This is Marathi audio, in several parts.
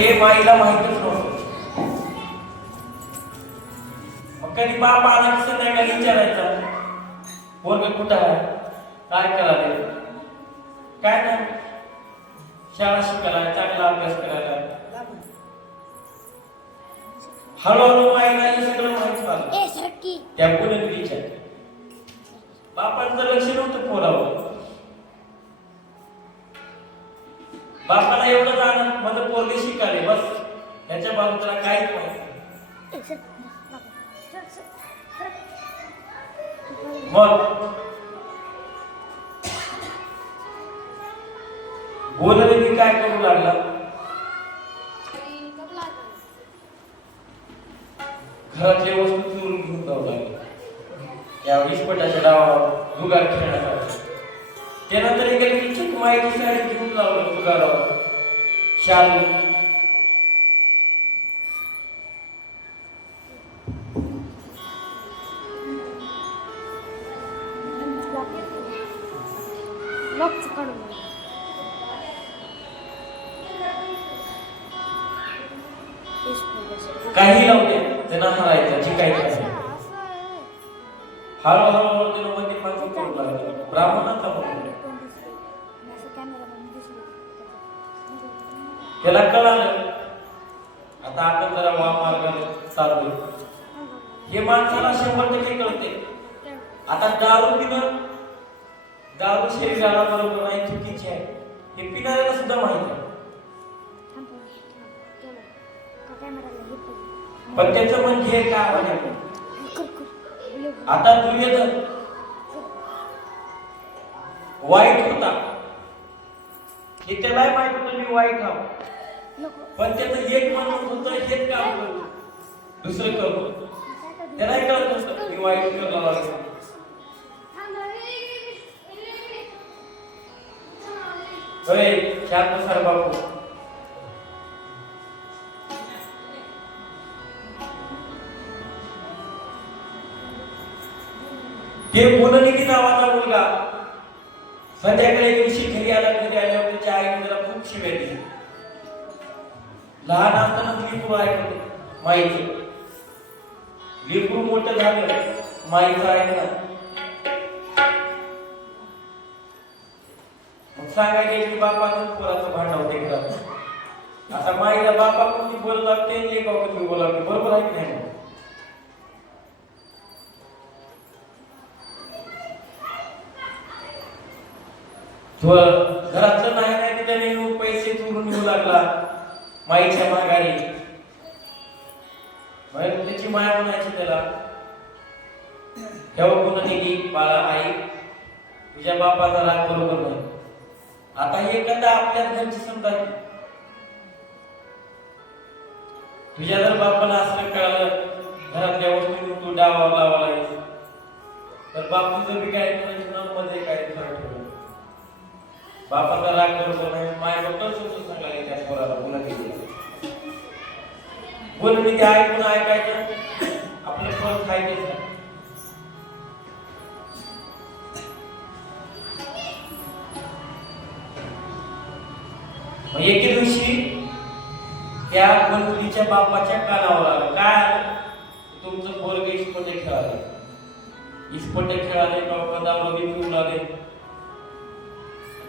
हे माईला माहितच नव्हतं. मग कधी बाप आला की संध्याकाळी विचारायचा, पोरग कुठं आहे, काय करायला, काय नाही, शाळा शिकायला, चांगला अभ्यास करायला. हळूहळू माईला हे सगळं माहित झालं. त्या पुनर्वीच्या बापांचं लक्ष नव्हतं पोरावर. बापाला एवढं जाणं माझं पोरगे शिकाले बस, त्याच्या बाजूला काहीच नाही. मग बोलले मी काय करू लागला, घरातले वस्तू चोरून घेऊन जाऊ लागले. या विस्फोटाच्या डावावर जुगार खेळण्यासाठी त्यानंतर एक माहिती साडी घेऊन लावलं जुगारावर, शालू. काही लावते त्यांना हरायचं जिंकायचं. हळूहळू त्यानं मंदिर बांधून करू लागलं. ब्राह्मणाचा मुलगा त्याला कळालं आता आपण जरा मार्गाने चाललोय. हे माणसाला 100% कळते. आता दारू पिणं, दारू शरीराला बरोबर नाही, चुकीची आहे हे पिणाऱ्याला सुद्धा माहिती आहे. पण त्याचं मन घे का आवडलं. आता दुर्योधन वाईट होता हे त्याला माहित होतं मी वाईट आहो, पण त्याचं एक मन होतं हेच काम करतो दुसरं करतो. त्यालाही कळत नसतं मी वाईट करायला लागलो. शांत सर बापू, हे बोलनिकी नावाचा मुलगा संध्याकाळी दिवशी घरी आल्यावर त्याच्या आईने जरा खूप शिव्या दिली. लहान असताना लेकरू ऐकलं माईचं, लेकरू मोठं झालं माईचं ऐकलं. मग सांगायला की बापानं पोराचं भांडण होते. आता माईला बापा कोणी बोलत लागते, लेका कोणी बोलावते, बरोबर आहे की नाही. घरातलं नाही त्याने पैसे चोरून घेऊ लागला माईच्या माघारी. त्याची माया म्हणायची त्याला, तेव्हा कोणी की बाळा आई तुझ्या बापाचा राग बरोबर नाही. आता हे कथा आपल्याच घरची समजा, तुझ्या जर बापाला असं कळालं घरातल्या वस्तू तू डावा लावा लागायचं तर बाप तुझं बी काय मध्ये काय फरक ठेवलं. बापाचा राग बरोबर नाही, माया बद्दल समजून सांगायला त्या पोराला पुन्हा केली बोलून ते ऐकून ऐकायचं आपलं फळ खायचं. एके दिवशी त्या मुलीच्या बापाच्या कानावर आलं, काय आलं, तुमचं पोरग इस्पटे खेळाले, इस्पटे खेळाले, बाबा दारू पिऊन आले.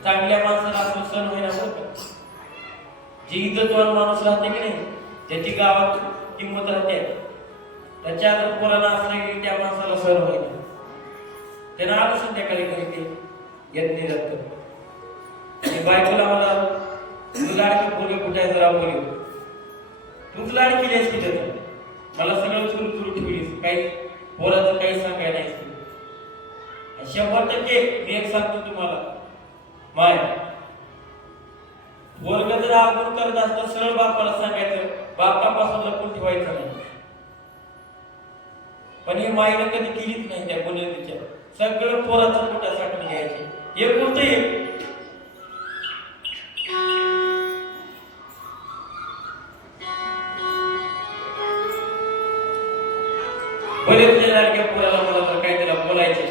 चांगल्या माणसाला असं सण होईना बरं का. जे इज्जतवान माणूस राहते की नाही त्याची गावात किंमत राहते, त्याच्या जर पोराला असलं की त्या माणसाला सण होईना. त्यानं आलं संध्याकाळी घरी ते येत नाही जात. बायकोला मला तुझं लाडकी पोरगे कुठे आहे जरा बोलू, तूच लाड केली असती त्याचं, मला सगळं सुरू सुरू ठेवलीस, काही पोराचं काही सांगायला नाही. 100% मी एक सांगतो तुम्हाला, माय पोरग जर आगमन करत असतं सरळ बापाला सांगायचं, बापापासून लपून ठेवायचं नाही. पण हे माईने कधी केलीच नाही. त्या गुन्हेच्या सगळं पोराचं पोटासाठी घ्यायचे. हे कोणतं एक बरेच लाडक्या पोराला मला तर काय त्याला बोलायचे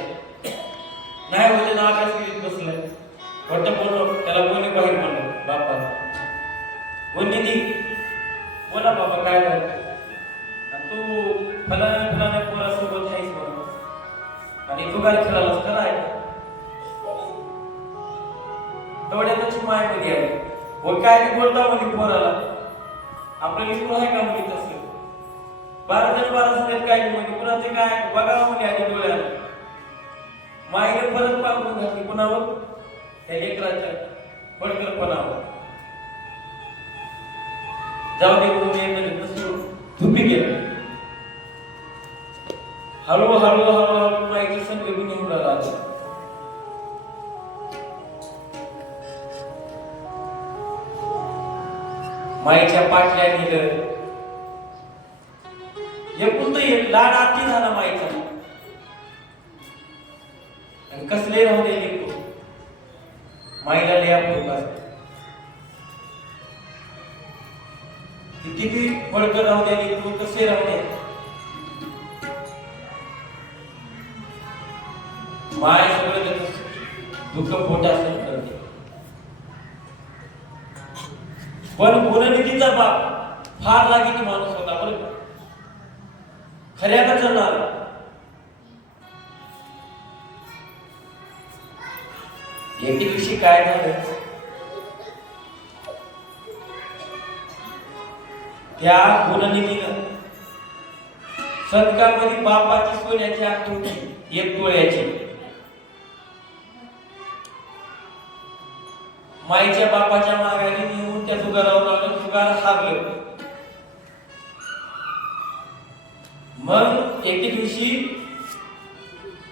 नाही होते ना, आकाश करीत बसलं वाटतं बोललो त्याला कोणी बाहेर म्हणलं बापा कोणी ती बोला बाबा काय झालं आणि तू फलाण्या पोरासोबत आहेस बघ आणि तू काय खेळालास खरं आहे का? तेवढ्यातच मायमध्ये आली व काय बोलता म्हणजे पोराला आपलं लिखून आहे का म्हणजे तसं 12 जण 12 सगळ्यात काय म्हणजे कुणाचे काय बघावं म्हणजे आधी डोळ्याला माईने परत पांघरून घातली कुणावर त्या लेकराच्या बडकरपणावर जाऊ दे म्हणून धुपी गेली हळूहळू माईची संघ निघून आला माईच्या पाटल्या निघत एकूण एक लाड आती झाला माईचा आणि कसले राहू दे लेकरू माईला लय आपण किती बडकर राहू दे लेकरू कसे राहू दे माय सगळं दुःख पोटा करते पण गुणनिधीचा बाप फार लागीत माणूस होता बरोबर खऱ्या का चालणार एके दिवशी काय झालं त्या गुणनिधीनं सदकामध्ये बापाची सोन्याची अंगठी 1 तोळ्याची माईच्या बापाच्या मागाने नेऊन त्या जुगारावर लावलं जुगार हारलं मग एके दिवशी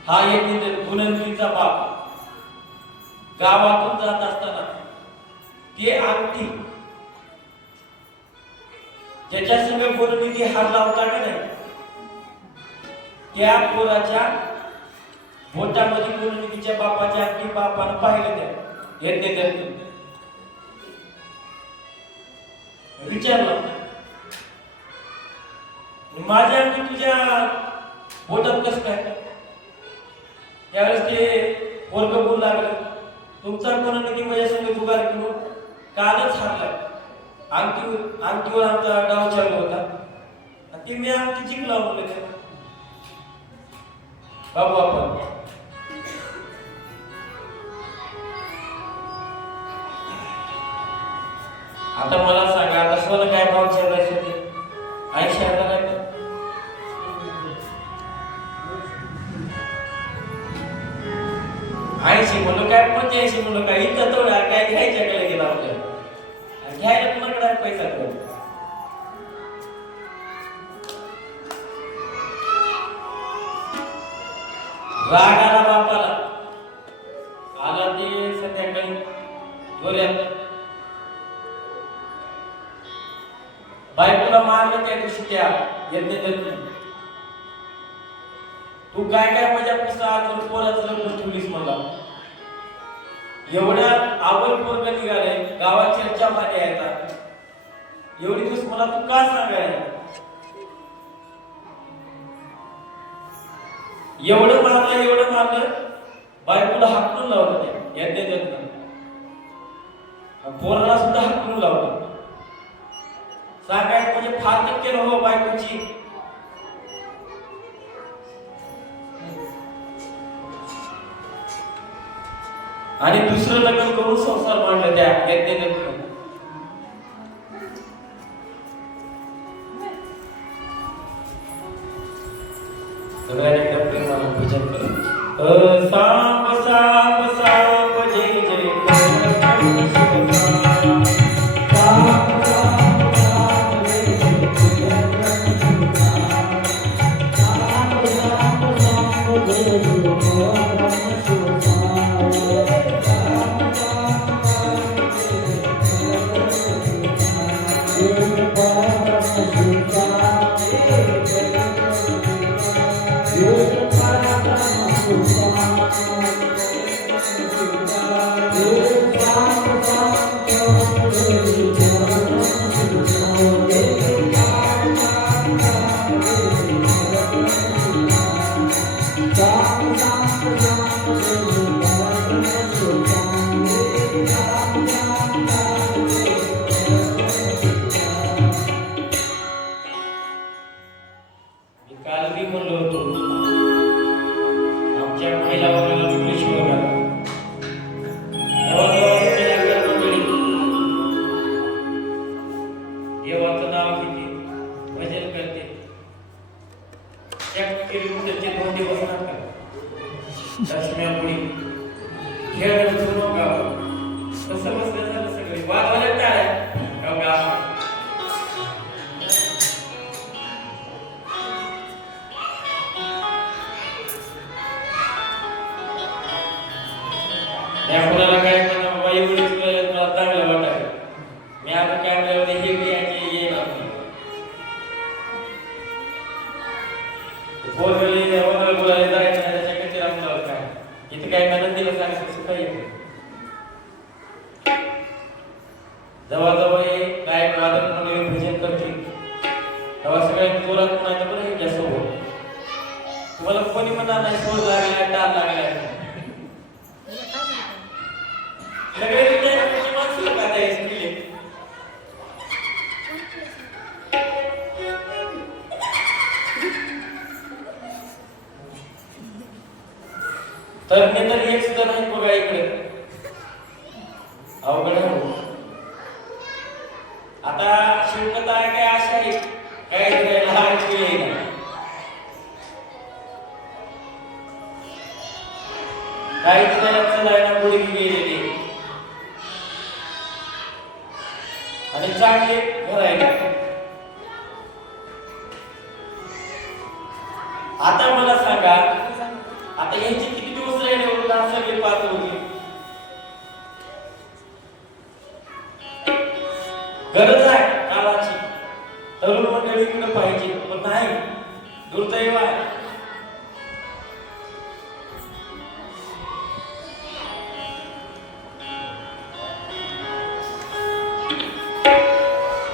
हा एक गुणनिधीचा बाप गावातून जात असताना ते अंगठी ज्याच्या संग गुणनिधी हारला होता का नाही त्या पोराच्या बोटामध्ये गुणनिधीच्या बापाच्या अंगठी बापानं पाहिलं त्या येते विचारलं माझ्या अंगठी तुझ्या बोटात कसं काय त्यावेळेस ते पोरग बोलू लागलं तुमचा गुणनिधी माझ्या संग जुगार करून कालच हारला अंगठीवर आमचा डाव चालू होता आणि ती मी अंगठी जिंकला म्हणलं बाबू आपण आता मला सांगा आता सोनं काय भाव ठेवायचं ते 80,000 आहे 80 म्हणलं काय 85 म्हणलं काय इथं तेवढा काय घ्यायच्याकडे गेला आपल्याला घ्यायला कुणाकडे पैसा करू राग आला बापाला आला ते संध्याकाळी जोऱ्यात बायकोला मारलं त्या दिवशी त्या यज्ञ तू काय काय माझ्या पुस्तकात पोराचं लग्न ठेवलीस मला एवढ्या आवड पोरग निघाले गावात चर्चा माने येतात एवढी दिवस मला तू का सांगायला एवढं मारलं बायकोला हाकलून लावलं त्या यज्ञ पोराला सुद्धा हाकलून लावलं सांगायचं म्हणजे फार टक्के हो बायकोची आणि दुसरं लग्न करून संसार मांडला त्या यज्ञ सगळ्यांनी प्रेमानं भजन करत सांब सांब सांब जय जय देवाचं नाव घेते, भजन करते. त्या किलोमीटरचे धोंडे बसणार का? दशम्यापुढे खेळ रचू नका. कसं बसलं झालं सगळे वाजवायला काय या मुलाला काय म्हणा बाबा एवढीच मला चांगलं वाटायला. मी आता कॅमेऱ्यावर हे याचे येणार नाही. बोलायला जायचं नाही त्याच्याकडे रामदाव काय इथे काय मदत दिलं सांगायचं काही जवळजवळ काय वादक म्हणून भजन करते तेव्हा सगळ्या जोरात नाही तर पण जास्त होत. तुम्हाला कोणी म्हणा नाही सोड लागलाय टाळ लागलाय सगळे विद्यार्थ्यांची माणसं का द्यायची तर मी तर एक सुद्धा नाही बघा इकडे अवघड आहे. आता शिवकथा काय अशा आहे काय करायला हा येईल काही चलायला पुढे गेलेली आणि चांगले भरायला. आता मला सांगा आता यांची किती दिवस राहिले होते सगळे पात्र होते. गरज आहे काळाची तरुण मंडळी इकडे पाहिजे पण नाही दुर्दैव आहे.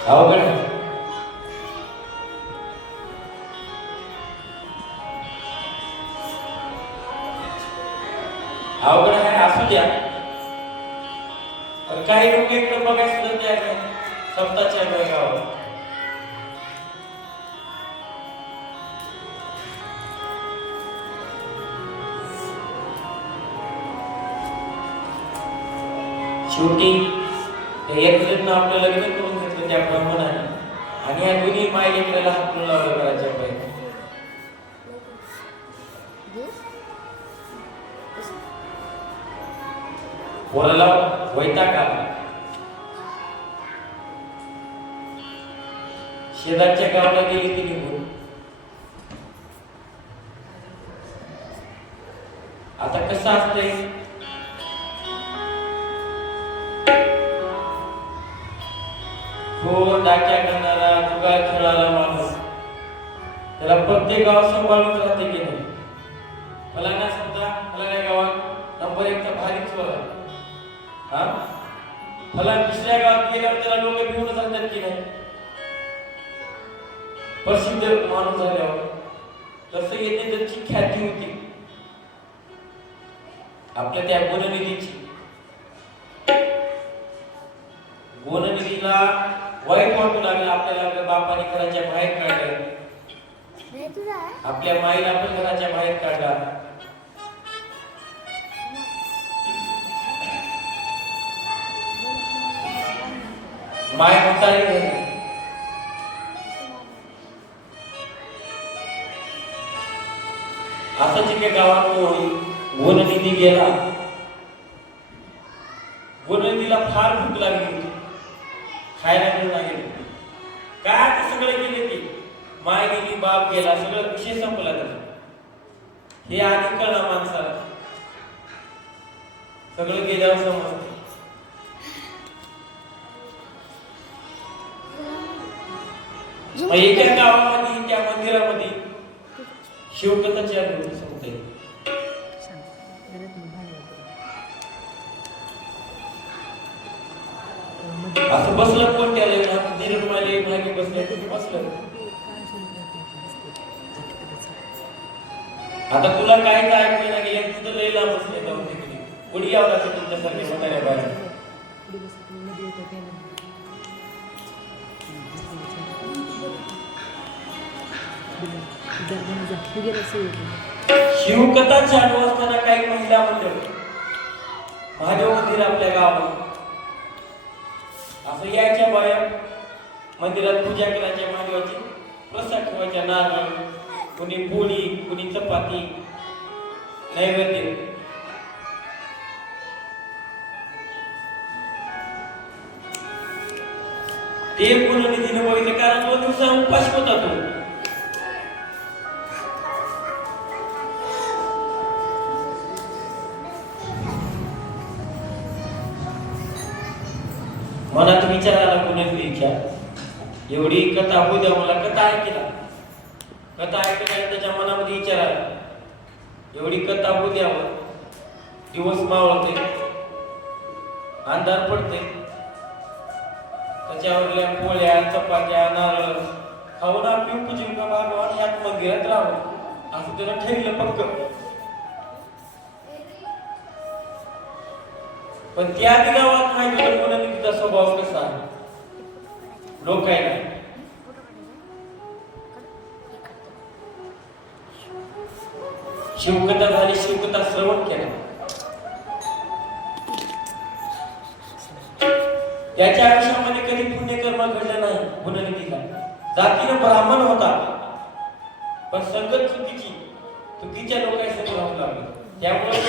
अवघड आहे. अवघड आहे असू द्या पण काही लोक इकडे बघायला सुद्धा तयार नाही. सप्ताच्या गावात शेवटी एक जण आपलं लग्न करून घेतलं त्या ब्राह्मणाने आणि या दोन्ही माय लेकराला हात लावलं करायच्या पाहिजे. पोराला वैताग आला. शेजारच्या गावाला गेली ती निघून. आता कसं असतंय डाक्या करणारा जुगार खेळणारा माणूस त्याला प्रत्येक गाव सांभाळून राहते की नाही. फलाना समजा फलाना गावात नंबर 1 चा भारी चोर आहे हा फलाना दुसऱ्या गावात गेल्यावर त्याला लोक भिवून जातात की नाही. प्रसिद्ध माणूस झाल्यावर तसं येते त्याची ख्याती होती आपल्या त्या गुणनिधीची. गुणनिधीला वाईट वाटू लागलं. आपल्या बापाने घराच्या बाहेर काढलं. आपल्या माईला पण घराच्या बाहेर काढला. माय म्हातारी झाली. असंच एका गावात गुणनिधी गेला. गुणनिधीला फार भूक लागली होती. खायला मिळून गेले काय ते सगळे गेले. ती माय गेली बाप गेला सगळं विषय संपला त्याचा. हे आधी कळलं माणसाला सगळं गेल्यावर समजतं. एका गावामध्ये त्या मंदिरामध्ये शिवकथाची अनुभूती सांगते. असं बसलं कोण त्याला निर्माले मागे बसलं बसलं. आता तुला काय ऐकू ना गेलं तिथं लय लांब बसले जाऊन तिकडे पुढे यावं लागतं तुमच्यासारखे म्हाताऱ्या बाहेर. शिवकथा चालू असताना काही महिला मंडळ महादेव मंदिर आपल्या गावात असं यायच्या बाया मंदिरात पूजा करायच्या महादेवाची, प्रसाद ठेवायच्या, नारळ, कुणी पोळी, कुणी चपाती, नैवेद्य. ते पुनर्निधीने बघितलं, कारण 2 दिवसा उपास होता तो. मनात विचार आला पुनर्निधीच्या, एवढी कथा होऊ द्या मला. कथा ऐकला, कथा ऐकल्याने त्याच्या मनामध्ये विचार आला, एवढी कथा होऊ द्यावं. दिवस मावळते, अंधार पडते, त्याच्यावरल्या पोळ्या, चपात्या, नारळ खाऊन आपली उपजीविका भागवान यात मंदिरात राहावं असं त्यानं ठरलं पक्क. पण त्या गावात माहिती होतं पुनर्निधीचा स्वभाव कसा आहे. लोक आहे ना, शिवकथा झाली, शिवकथा श्रवण केला, त्याच्या आयुष्यामध्ये कधी पुण्यकर्म घडलं नाही. पुनर्निधीला जातीनं ब्राह्मण होता, पण संगत चुकीच्या लोकांसमोर राहू लागला. त्यामुळे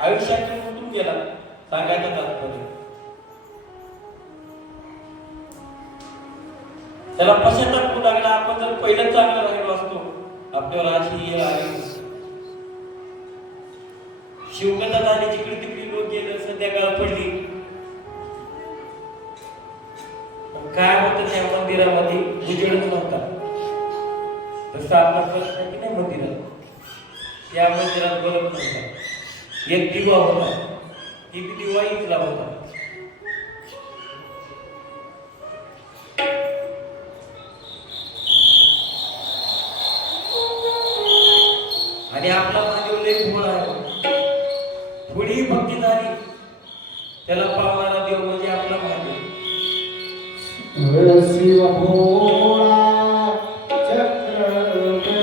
आयुष्यातून उठून गेला. सांगायचं तात्पर्य, त्याला पश्चाताप होऊ लागला. आपण जर पहिलं चांगलं राहिलो असतो, आपल्याला अशी येळ आली. शिवकथा झाली, जिकडे तिकडे लोक गेले, संध्याकाळ पडली. काय होतं त्या मंदिरामध्ये? उजेडच नव्हता. तसं आपला प्रश्न की नाही मंदिरात, त्या मंदिरात बलत नव्हता. एक दिवा होता, ती दिवा इथला होता. आणि आपला महादेव लय भोळा आहे. थोडी भक्ती झाली, त्याला पावणारा देव म्हणजे आपला महादेव. शिव भोळा चक्रवर्ती,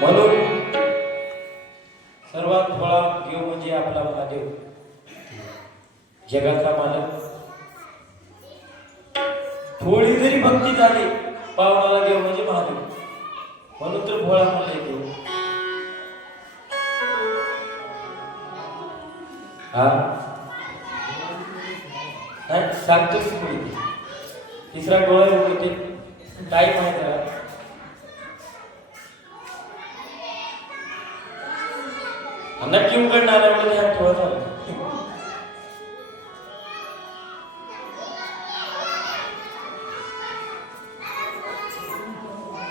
म्हणून सर्वात फळा देव म्हणजे आपला महादेव, जगाचा मालक. थोडी जरी भक्ती झाली पावणारा देव म्हणजे महादेव, म्हणून तर भोळा म्हणलाय देव. हा नाही सांगतो की पुढे तिसरा डोळा उघडते काय माहिती आहे. नक्की उघडणार आहे म्हणजे ह्या ठेवत आलं.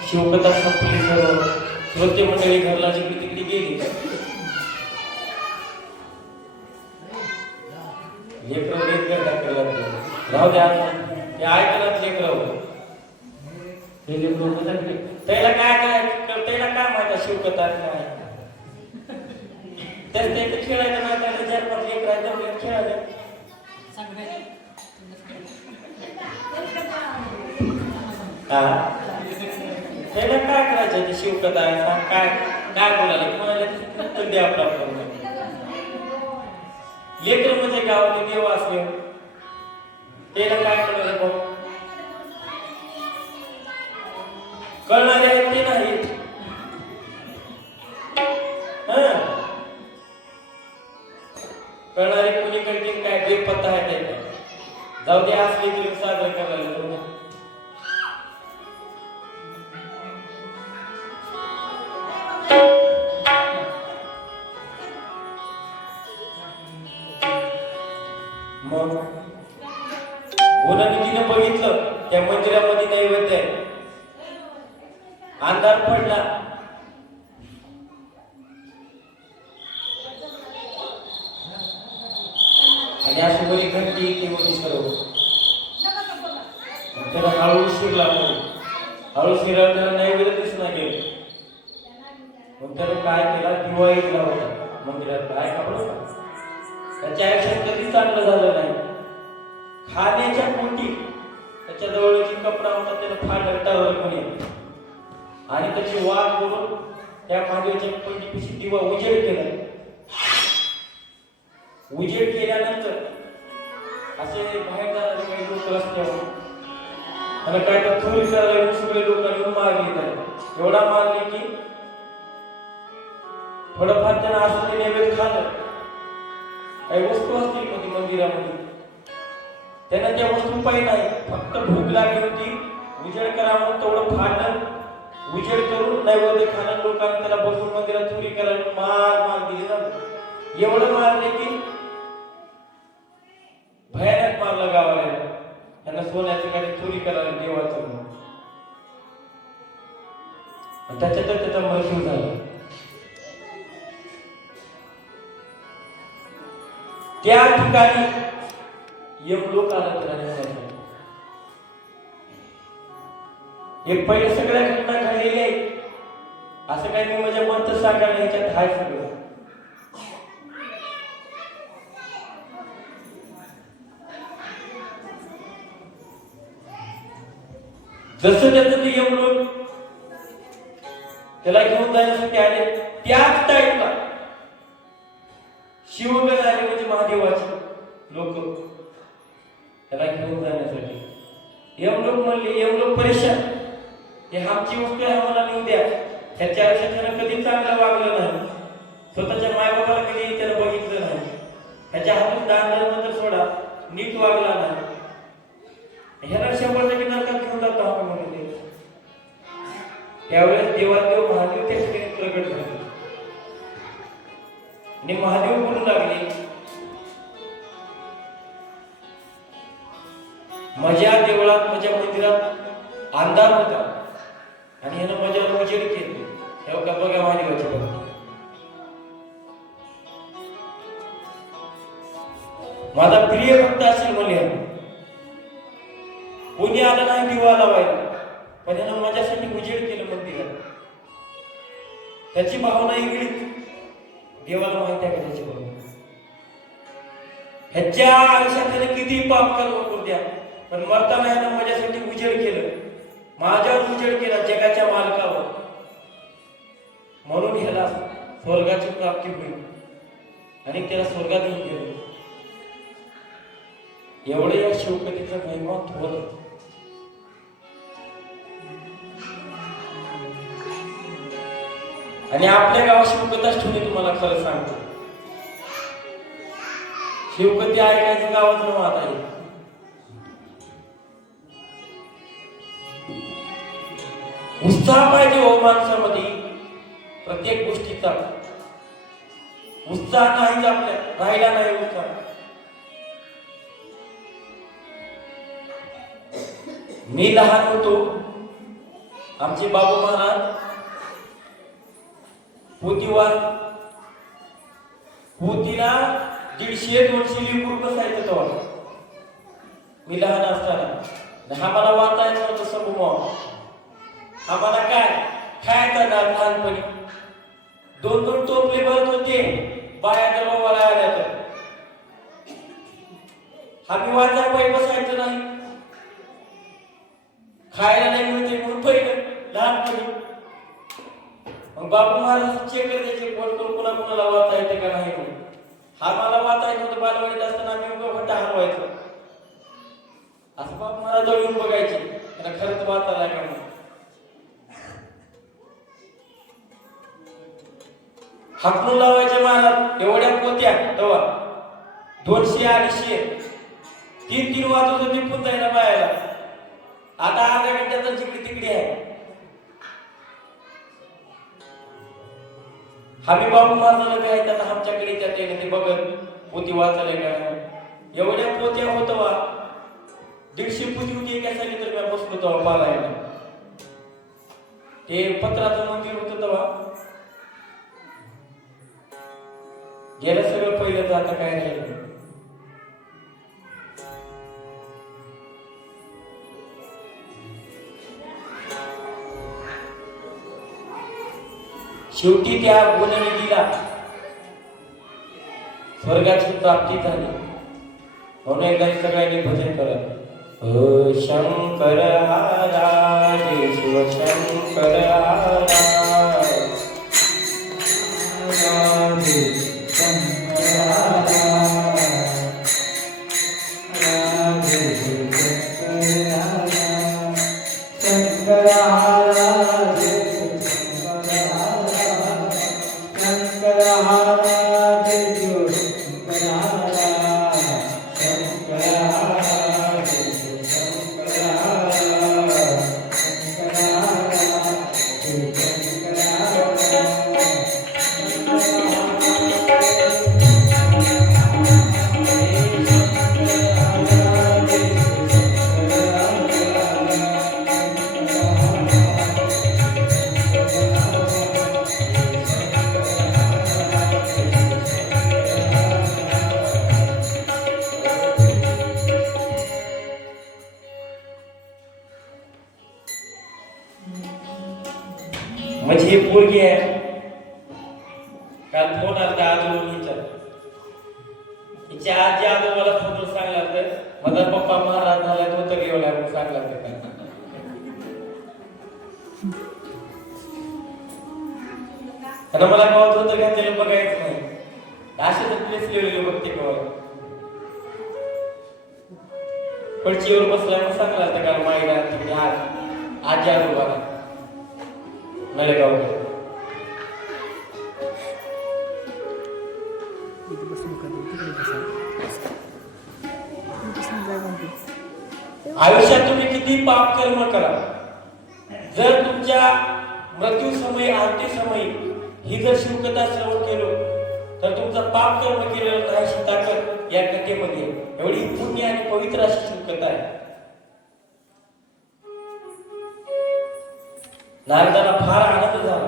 शिवकथा संपली, सर्व श्रोते मंडळी घरला जिकडे तिकडे गेली. लेकरं लेकर टाकायला राहू द्या, ते ऐकलं लेकरं हे लेकरं त्याला काय माहिती शिवकथा काय तर ते खेळायचं नाही, त्याला जन्मात लेकर आहे तर खेळायचं. हा त्याला काय करायचं ते शिवकथा सांग काय काय बोलायला कोणाला तर द्या आपला लेकर म्हणजे गावातले देव असले त्याला काय करायचं बघ कळणारे आहेत ते नाही. कळणारे कुणी करतील काय बेपत्ता आहे त्याला जाऊ दे असले तरी साजरा करायला. मग तिने बघितलं त्या मंदिरामध्ये नैवेद्य आहे, अंधार पडला. आणि अशी बरी घंटी ती बरी सर्व त्याला हळू शिरला, हळू शिरला त्याला नैवेद्य दिसला गेलं. मग त्याला काय केला दिवा इथला होता मंदिरात काय कापड त्याच्या आयुष्यात कधी चांगलं झालं नाही. खाण्याच्या पोटी त्याच्या जवळची कपडा होता त्याला फाडलं टावर कोणी आणि त्याची वाट करून त्या महादेवाच्या पंचीपाशी दिवा उजेड केला. उजेड केल्यानंतर असे बाहेर जाणारे काही लोक रस्त्यावर आणि काय तर चोरी करायला सगळे लोकांनी मागले त्याला एवढा मागले की थोडंफार त्यांना असं ते नैवेद्य खाल्लं. काही वस्तू असतील कधी मंदिरामध्ये त्यांना त्या वस्तू पाहिजे नाही, फक्त भूक लागली होती उजेड करा म्हणून तेवढं फाडलं. उजेड करून नैवेद्य खाणं लोकांनी त्याला बसून मंदिरात चोरी करायला मार दिली ना. एवढं मारले की भयानक मारलं गावाला. त्यांना सोन्याचं काही चोरी करायला देवाचं त्याच्यातच त्याचा मृत्यू झाला. त्या ठिकाणी एक लोक आला राहण्यासाठी. एक पहिले सगळ्या घटना घडलेल्या आहेत, असं काही मी माझ्या मत सांगा ह्याच्यात हाय सगळं. जसं त्याचं ते यम लोक त्याला घेऊन जाण्यासाठी आले, त्याच टाइमला शिवगण आले म्हणजे महादेवाचे लोक त्याला घेऊन जाण्यासाठी. यम लोक म्हणले, यम लोक परेशान, हे आमची वस्तू आहे आम्हाला नेऊ द्या. त्याच्या आयुष्यात त्यानं कधी चांगलं वागलं नाही, स्वतःच्या मायबापाला कधी त्यानं बघितलं नाही, त्याच्या हातून दान धर्म तर सोडा नीट वागला नाही. ह्याला 100% नरकात घेऊन जातो आपण म्हणले. त्यावेळेस देवादेव महादेव त्या ठिकाणी प्रगट झाले आणि महादेव बोलू लागले, माझ्या देवळात माझ्या मंदिरात अंधार होता आणि ह्यानं माझ्यावर उजेड केले. तेव्हा बघा महादेवाची भक्ती. माझा प्रिय भक्त असेल म्हणले, कोणी आलं नाही दिवा लावायला, पण ह्यानं माझ्यासाठी उजेड केलं मंदिरात. त्याची भावना वेगळी, देवाला माहिती आहे का त्याची भावना. ह्याच्या आयुष्यात त्याने किती पाप कर्म करू द्या, पण मरताना ह्यानं माझ्यासाठी उजेड केलं, माझ्यावर उजेड केला जगाच्या मालकावर, म्हणून ह्याला स्वर्गाची प्राप्ती होईल. आणि त्याला स्वर्गात घेऊन गेलो. एवढं या शिवकथेचा महिमा थोर. आणि आपल्या गावात शिवकथाच ठेवली. तुम्हाला खरं सांगतो, शिवकथी ऐकायचं गावात नाव आता आहे. उत्साह पाहिजे हो माणसामध्ये, प्रत्येक गोष्टीचा उत्साह नाहीच आपल्या राहिला नाही उत्साह. मी लहान होतो, आमचे बाबू महाराज पोतीला 150-200 लिंबू बसायचं तेव्हा मी लहान असताना. आम्हाला वाचायचं नव्हतं समूह. आम्हाला काय खायचं ना लहानपणी. 2-2 टोपले भरत होते बाया जवळ आल्या तर. आम्ही वाचायला पाहिजे बसायचं नाही, खायला नाही मिळते म्हणून पहिलं लहानपणी. मग बाबू महाराज चेक करायचे कोणाला कोणाला वाचा येते का नाही म्हणून. हा मला वाचायचं होतं बालवाडीत असताना आम्ही घंटा हलवायचो. असं बाबू महाराज येऊन बघायचे त्याला खरंच वाचायला का म्हणून. हाकलून लावायचे महाराज एवढ्या पोत्या तेव्हा 200-250 3 वाजत होते पुंजायला बायाला. आता अर्ध्या घंट्यात जिकडे तिकडे आहे. आम्ही बाबू महाराजाला काय त्याला आमच्याकडे त्या ते बघत पोती वाचायला काय एवढ्या पोत्या होत वा. 150 पोती होती एका साली तर मी बसलो तेव्हा पालायला. ते पत्राचं मंदिर होतं तेव्हा. गेलं सगळं पहिलं, आता काय राहिलं. शेवटी त्या गुणनिधीला स्वर्गाची प्राप्ती झाली. म्हणून एकदा सगळ्यांनी भजन करत. शंकर हराजे शिव शंकर हराजे म्हणजे हे पोरगी आहे. काल फोन आला आजोबा हिच्या आजी आजोबाला फोन सांगला तर माझा पप्पा महाराज झाला होतं गेला सांगला तर मला गावात होतं का त्याला बघायचं नाही. असे तर प्लेस लिहिलेले बघते गावात पडचीवर बसला मग सांगला तर काल माईला तिकडे आजी आजोबाला नळेगाव. आयुष्यात तुम्ही किती पाप कर्म करा, जर तुमच्या मृत्यू समय अंत्य समय ही जर शिवकथा श्रवण केलो तर तुमचा पाप कर्म केलेलं नाही ताकद या कथेमध्ये. एवढी पुण्य आणि पवित्र अशी शिवकथा आहे. नारदाला फार आनंद झाला.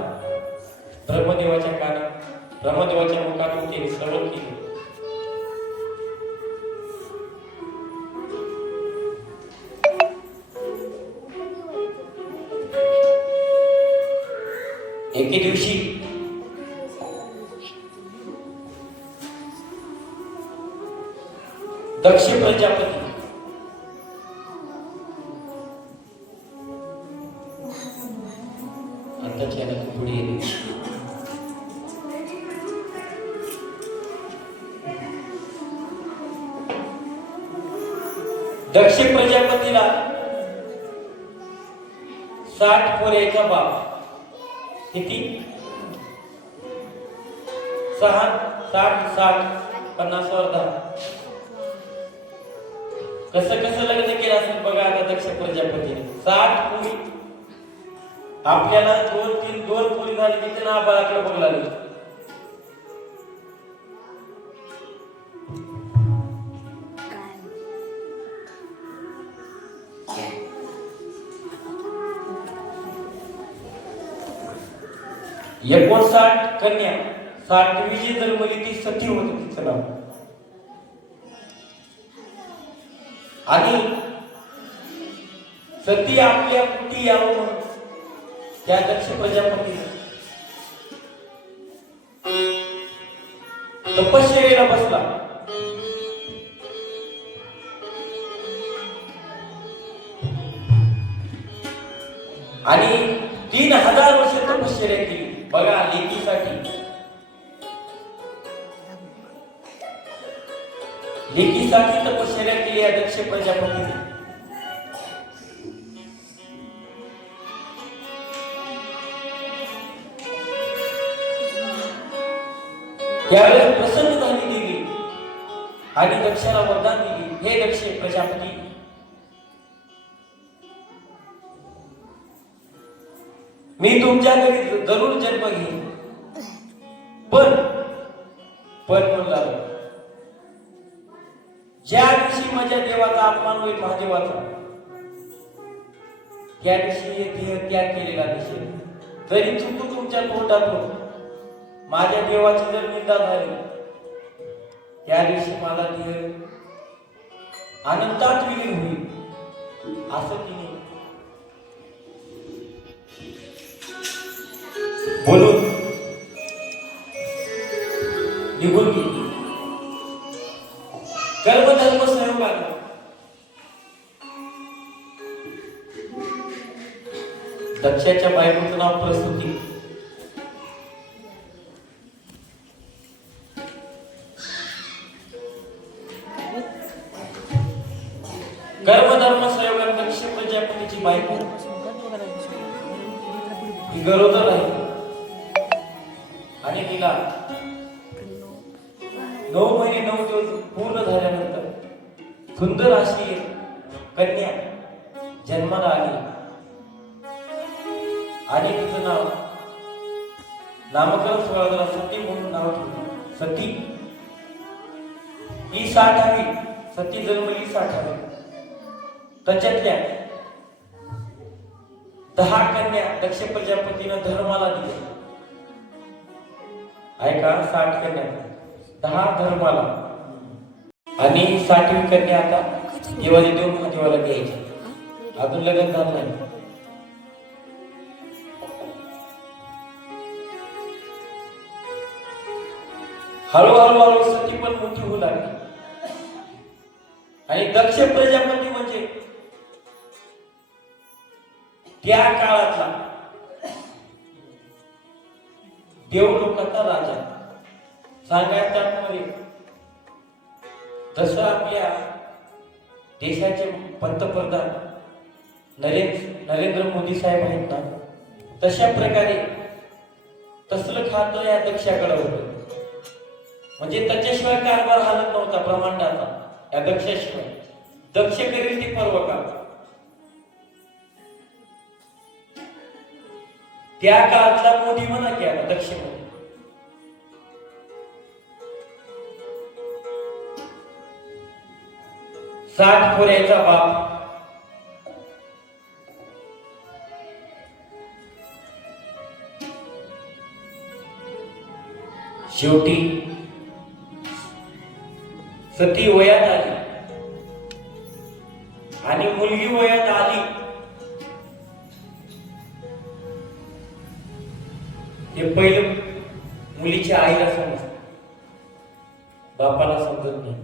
ब्रह्मदेवाच्या कानात ब्रह्मदेवाच्या मुखातून ते श्रवण केले. एके दिवशी दक्ष प्रजापती पुढे दक्ष प्रजापतीला 60 पोरांचा बाप. किती? 6 60 60 50 वर 10. कसं कसं लग्न केलं असेल बघा आता दक्ष प्रजापतीने. 60 पोरी. आपल्याला 2 पोरी झाली की त्यांना आबाळाकडे बघ लागली. एकोणसाठ कन्या. 60वी जी जन्मली ती सती होती, तिचं नाव. आणि सती आपल्या कुटी यावं म्हणून त्या दक्ष प्रजापतीने तपश्चर्येला बसला. आणि 3000 वर्ष तपश्चर्या केली बघा लेकीसाठी. लेकीसाठी तपश्चर्या केली या दक्ष प्रजापतीने. त्यावेळेस प्रसन्न झाली देवी आणि दक्षाला वरदान दिली, हे दक्ष प्रजापती, मी तुमच्या घरी जरूर जन्म घेईन. पण म्हणला ज्या दिवशी माझ्या देवाचा अपमान होईल महादेवाचा, त्या दिवशी देह त्याग केलेला दिसेल. जरी चुकून तुमच्या तोंडातून माझ्या देवाची जर निंदा झाली, त्या दिवशी माझा देह अनंतात विलीन होईल. असं तिने बोलून निघून गेली. कर्मधर्म सहयोगाने दक्षाच्या बायकोचं नाव प्रसूती. कर्मधर्म सहयोगाने दक्ष प्रजापतीची बायको ही गरोदर आहे आणि तिला 9 महिने 9 दिवस पूर्ण झाल्यानंतर सुंदर अशी कन्या जन्माला आली आणि तिचं नाव नामकरण सोहळ्याला सती म्हणून नाव ठेवलं. सती ही 60वी. सती जन्मली 60वी. त्याच्यातल्या 10 कन्या दक्ष प्रजापतीनं धर्माला दिल्या. ऐका, 60 कन्या 10 धर्माला आणि 60वी कन्या आता देवाला देऊन महादेवाला द्यायची. अजून लग्न झालं नाही. हळूहळू सती पण मोठी होऊ लागली आणि दक्ष प्रजापती म्हणजे त्या काळातला देवलोकाचा राजा. सांगायचं जसं आपल्या देशाचे पंतप्रधान नरेंद्र मोदी साहेब आहेत ना, तशा प्रकारे तसलं खातं या दक्षाकडे होतं. म्हणजे त्याच्याशिवाय कारभार हालत नव्हता ब्रह्मांडाचा, या दक्षाशिवाय. दक्ष करेल ती पर्व का. त्या काळातला मोदी म्हणा की आता दक्ष मोदी. साठ पोऱ्याचा बाप. शेवटी सती वयात आली आणि मुलगी वयात आली. हे पहिलं मुलीच्या आईला समजत, बापाला समजत नाही.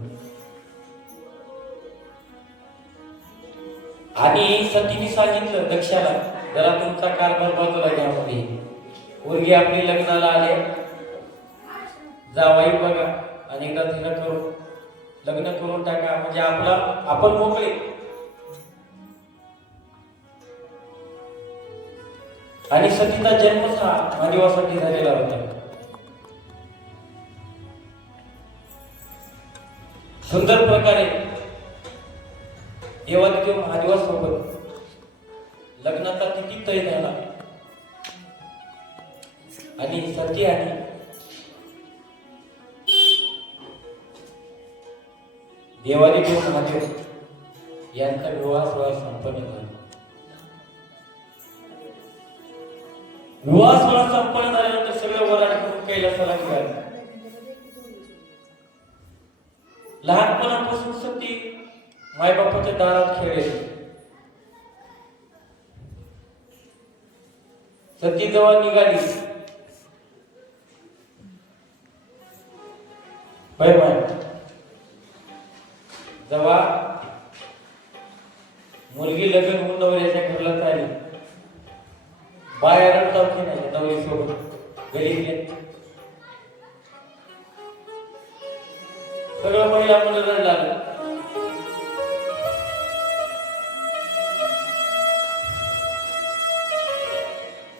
आणि सतीने सांगितलं दक्षाला, जरा तुमचा कारभार बाजूला घ्या. मुलगी आपली लग्नाला आले, जावाई बघा आणि एकदा तिला करून लग्न करून टाका, म्हणजे आपण मोकळे. आणि सतीचा जन्मच हा महादेवासाठी झालेला होता. सुंदर प्रकारे देवादेव महादेवासोबत लग्नाचा तिथी तय झाला आणि सती आणि देवादेव महादेव यांचा विवाह सोहळा संपन्न झाला. विवाह सोहळा संपन्न झाल्यानंतर सगळं वराड करून कैलासाला निघाले. लहानपणापासून सती मायबापाच्या दारात खेळले. सती जेव्हा निघाली जेव्हा मुलगी लग्न होऊन नवऱ्याच्या घरला चालली, बाहेर रडतात की नाही नवरी सोबत गरीब सगळं महिला मुलं रड लागलं.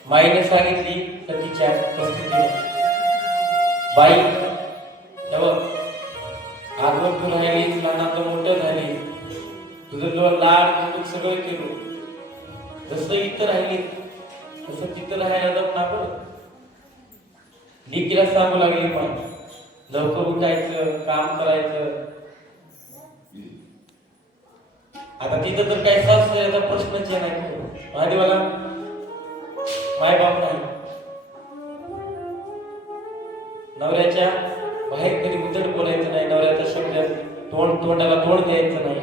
माईने सांगितली सतीच्या परिस्थितीने, बाई आगमन तू राहिली, लहानाचं मोठं झाली, तुझं लाड कौतुक सगळं केलं, जसं इथं राहिली तसं तिथं राहायला जाऊन आपण लेकीला सांगू लागली, पण लवकर उठायचं, काम करायचं. आता तिथं तर काही सासऱ्याचा प्रश्नच नाही. महादेवाला मायबाप नाही, नवऱ्याच्या बाहेर कधी उद्धट बोलायचं नाही, नवऱ्याच्या शब्दात तोंडाला तोंड द्यायचं नाही,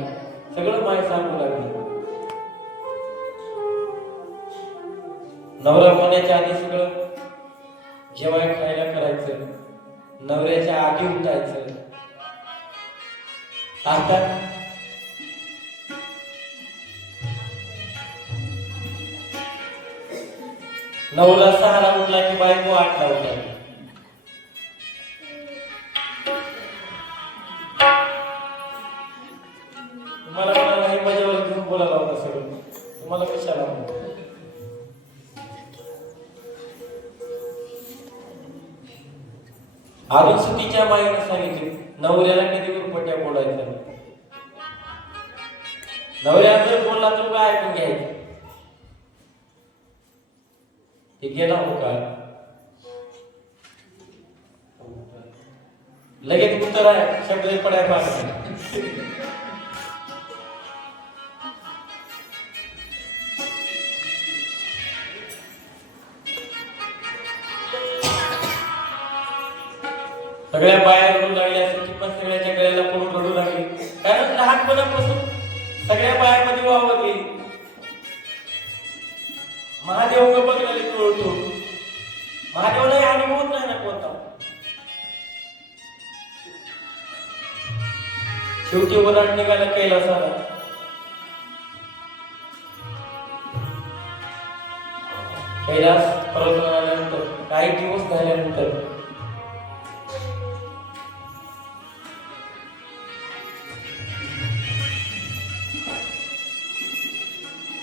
सगळं माय सांगू लागलं. नवरा होण्याच्या आधी सगळं जेवाय खायला करायचं, नवऱ्याच्या आधी उठायचं. आता नवरा 6ला उठला की बायको 8ला उठायची. तुम्हाला हे माझ्यावर घेऊन बोलायला होता सगळं, तुम्हाला कशाला अजून सतीच्या माईने सांगितले, नवऱ्याला कधी उरपट्या बोलायचं, नवऱ्याला जर बोलला तर काय ऐकून घ्यायचं. ते गेला हो का लगेच उत्तर आहे, शब्द पडाय पाहिजे. सगळ्या बाया रडू लागल्या, सती पण सगळ्याच्या गळ्याला पडून रडू लागली, कारण लहानपणापासून सगळ्या बायामध्ये वावरली. महादेव बघायला कळतो, महादेवाला अनुभवच नाही ना कोणता. शेवटी वराड निघाला कैलासाला. कैलास पर्वतावर आल्यानंतर काही दिवस झाल्यानंतर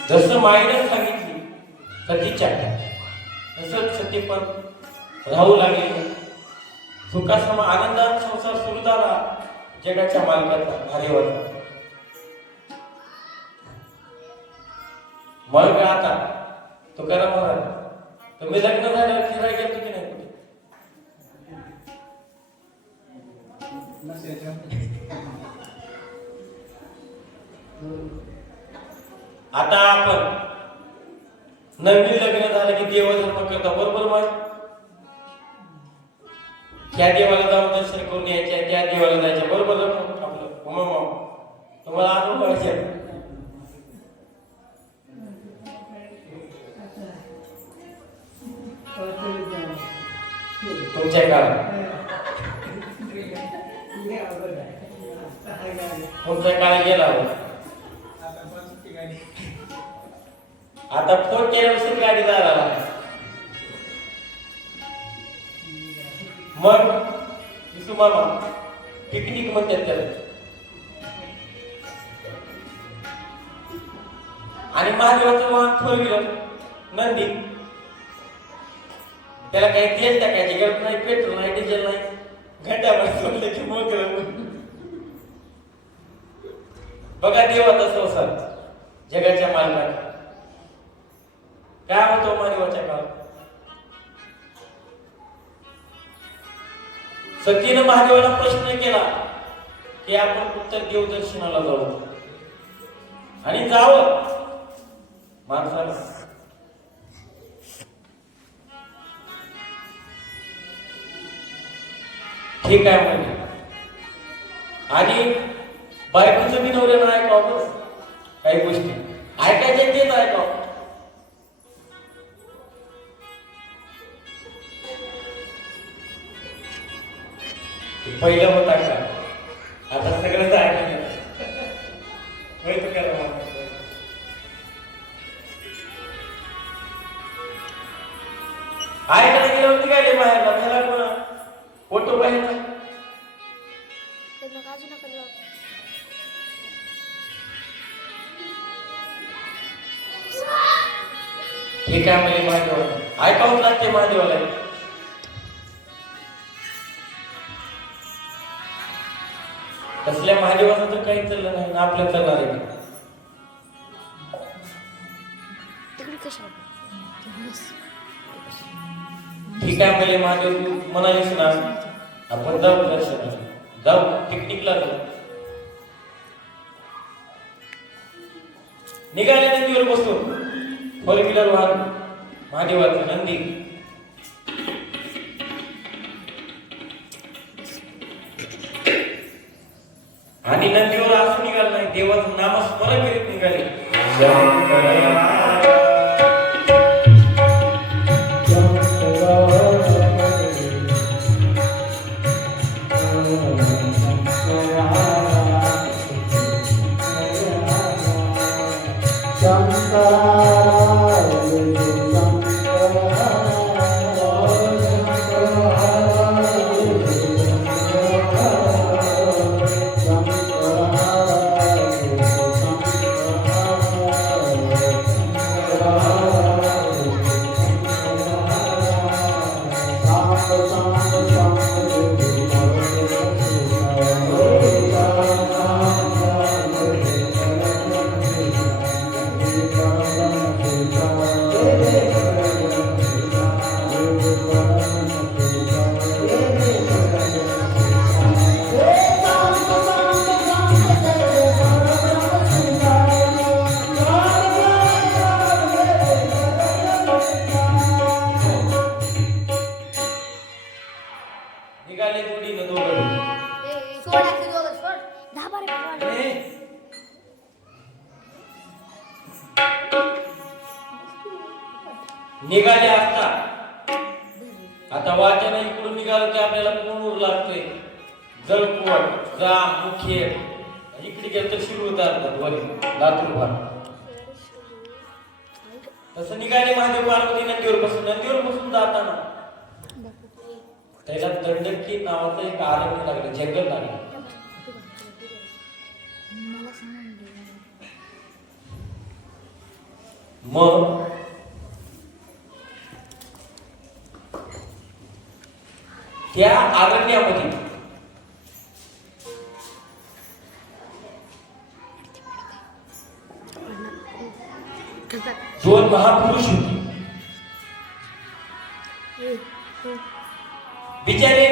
जसं माईने सांगितली सतीच्या, तसंच सती पण राहू लागली. सुखासम आनंदात संसार सुरू झाला जगाच्या मालकाचा, हरिवाचा. मग आता तुकाराम महाराज, तुम्ही लग्न झाल्यावर फिरायला गेलो की नाही कुठे? आता आपण नवीन लग्न झालं की देवधर्म करता, बरोबर मग त्या देवाला जाऊन दर्शन करून यायच्या, त्या देवाला जायच्या, बरोबर आपलं तुम्हाला अनुभव पाहिजे. तुमच्या काळात तुमचा काळ गेला होता. आता फोन केल्यापासून गाडी जायला मग विसू मामा पिकनिक म्हणतात त्याला. आणि महादेवाचं वाहन फोर व्हीलर नंदी त्याला काही तेल टाकायची गरज नाही, पेट्रोल नाही, डिझेल नाही, घंट्यावर सोडलं की मोकळं. बघा देवाचा संसार जगाच्या मालकाला काय होतो महादेवाच्या काळात. सतीनं महादेवाला प्रश्न केला की आपण कुठं देवदर्शनाला जाऊ आणि जावं माणसाला. ठीक आहे म्हणजे आणि बायकोचं मी नवऱ्यानं ऐकावं काही गोष्टी ऐकायच्या तेच ऐकावं. पहिलं होता का आता सगळं ऐकलं माहित करा. ऐकायला गेलं होती काय बाहेरला बाहेर फोटो पाहिजे ठीक आहे म्हणजे महादेवाला ऐकावंच लागते महादेवाला. कसल्या महादेवाचं तर काही चाललं नाही ना आपल्या चालणार आहे. ठीक आहे म्हणजे महादेव तू म्हणालीस ना आपण जाऊ दर्शनाला जाऊ पिकनिकला जाऊ. निघाले नंदीवर बसून फोर व्हीलर वाहन महादेवाचं नंदी. आणि नंदीवर असं निघालं नाही देवाचं नामस्मरण करीत निघाले. निघाले असता आता वाचन इकडून निघालं की आपल्याला कोण लागतोय जळकोट जा मुखेड इकडे गेलं तर शिरू उतारतात वरी लातूर भाग. तसं निघाले महादेव पार्वती नंदीवर बसून जाताना त्याला दंडकी नावाचं एक आरण्य लागलं जंगल लागलं. मग त्या अरण्यामध्ये दोन महापुरुष होते. बिचारे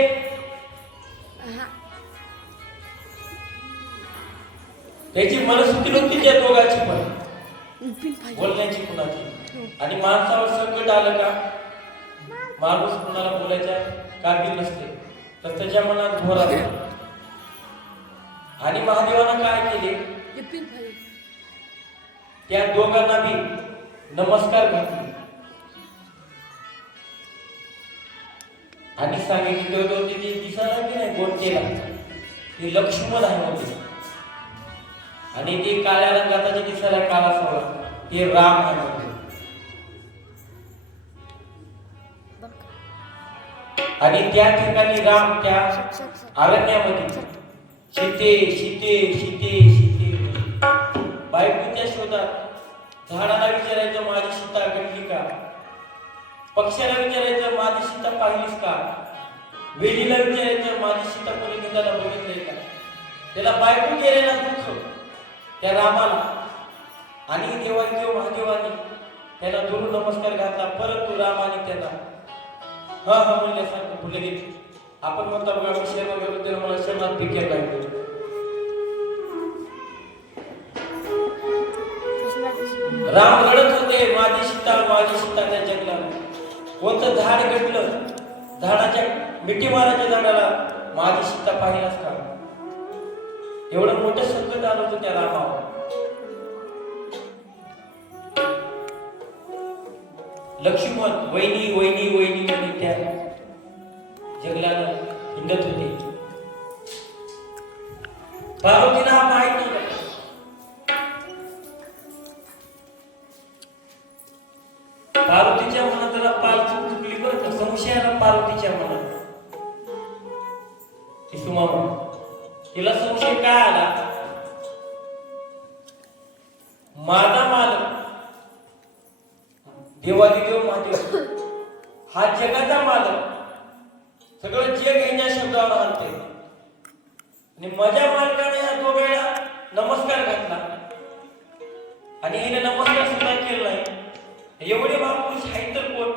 त्याची मनस्थिती नव्हती त्या दोघांची पण बोलण्याची कुणाची. आणि माणसावर संकट आलं का माणूस कुणाला बोलायच्या काबिल नसते तर त्याच्या मनात घोर आला. आणि महादेवानं काय केले त्या दोघांना बी नमस्कार घातले आणि सांगितले ते दिसायला की नाही गोड केला ते लक्ष्मण आहे होते आणि ते काळ्या रंगाचा जे दिसायला काळा सावळा ते राम आहे होते. आणि त्या ठिकाणी राम त्या अरण्यामध्ये सीते सीते सीते सीते बायकोच्या शोधात झाडाला विचारायचं माझी सीता घडली का. पक्ष्याला विचारायचं माझी सीता पाहिलीस का, वेलीला विचारायचं माझी सीता कोणी निघाला बघितलंय का. त्याला बायको केलेला दुःख त्या रामाला, आणि देवादेव महादेवाने त्याला गुरु नमस्कार घातला. परंतु रामाने त्याला हा हा म्हणल्यासारखं फुलं घेतली. आपण म्हणतो बघा मी शरण गेलो तेव्हा मला शरणात पिकेल लागतो. राम रडत होते माझी सीता त्या जंगलात. कोणतं झाड घडलं, झाडाच्या मिठी माराच्या झाडाला माझी सीता पाहिलास का. एवढं मोठं संकट आलं होतं त्या रामावर. लक्ष्मण वैनी वैनी वैनी म्हणून त्या जंगलाला हिंडत होते. पार्वतीला माहित नव्हतं. पार्वतीच्या मनात जरा पाल चुकली बरं का, संशयाला पार्वतीच्या मनात. तिला संशय काय आला, माझा मालक देवादिदेव महादेव हा जगाचा मालक, सगळं जग ह्याच्या शब्दावर आणते, आणि माझ्या मालकाने हा दोघांना नमस्कार घातला आणि हिने नमस्कार सुद्धा केला नाही. एवढे महापुरुष आहेत तर कोण.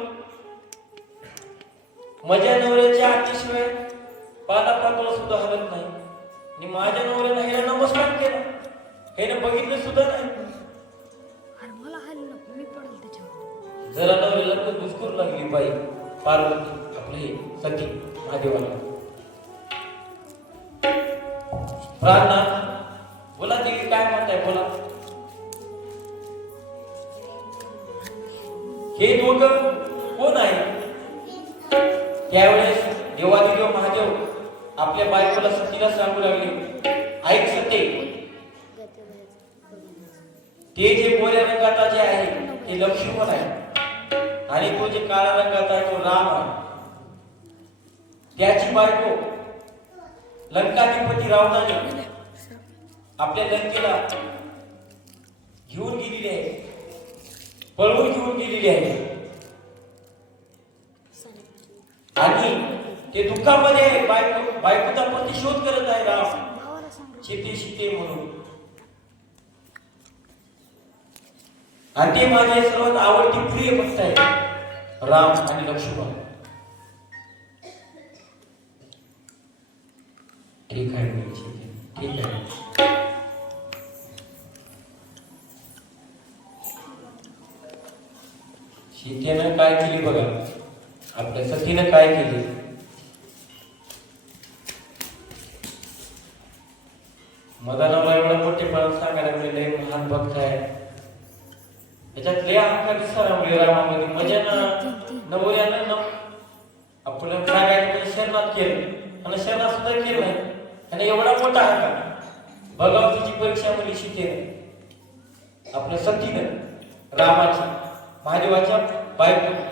माझ्या नवऱ्याच्या आठीशिवाय पादापातळ सुद्धा हलत नाही, आणि माझ्या नवऱ्याला ह्याला नमस्कार केला, ह्याने बघितलं सुद्धा नाही. जरा नवऱ्याला तर घुसखोर लागली बाई पार्वती आपलं हे सती महादेवाला. प्रार्थना बोला देवी काय म्हणताय बोला. हे दोघं कोण आहे. त्यावेळेस देवादिदेव महादेव आपल्या बायकोला सतीला सांगू लागले, ऐक सते, ते जे गोऱ्या रंगाचा जे आहे ते लक्ष्मण आहे, आणि तो जे काळा रंगाचा आहे तो राम आहे. त्याची बायको लंकाधिपती रावणाने आपल्या लंकेला घेऊन गेलेली आहे, पळवून घेऊन गेलेली आहे, आणि ते दुःखामध्ये बायकोचा प्रतिशोध करत आहे राम, शेते शिते म्हणून. आणि ते माझे सर्वात आवडती प्रिय भक्त आहे राम आणि लक्ष्मण. ठीक आहे ठीक आहे. सीतेनं काय केली बघा, आपल्या सतीनं काय केली. मदानाला एवढा मोठेपणा सांगायला मिळाले, महान भक्त आहे, त्याच्यात लय अहंकार दिसला रामामध्ये. मजानं नवऱ्यानं आपल्याला सांगायचं म्हणजे शरणात केलं, आणि शरणात सुद्धा केलं नाही, आणि एवढा मोठा अहंकार. भगवतीची परीक्षा म्हणजे सीतेनं, आपल्या सतीनं रामाची महादेवाच्या बायको.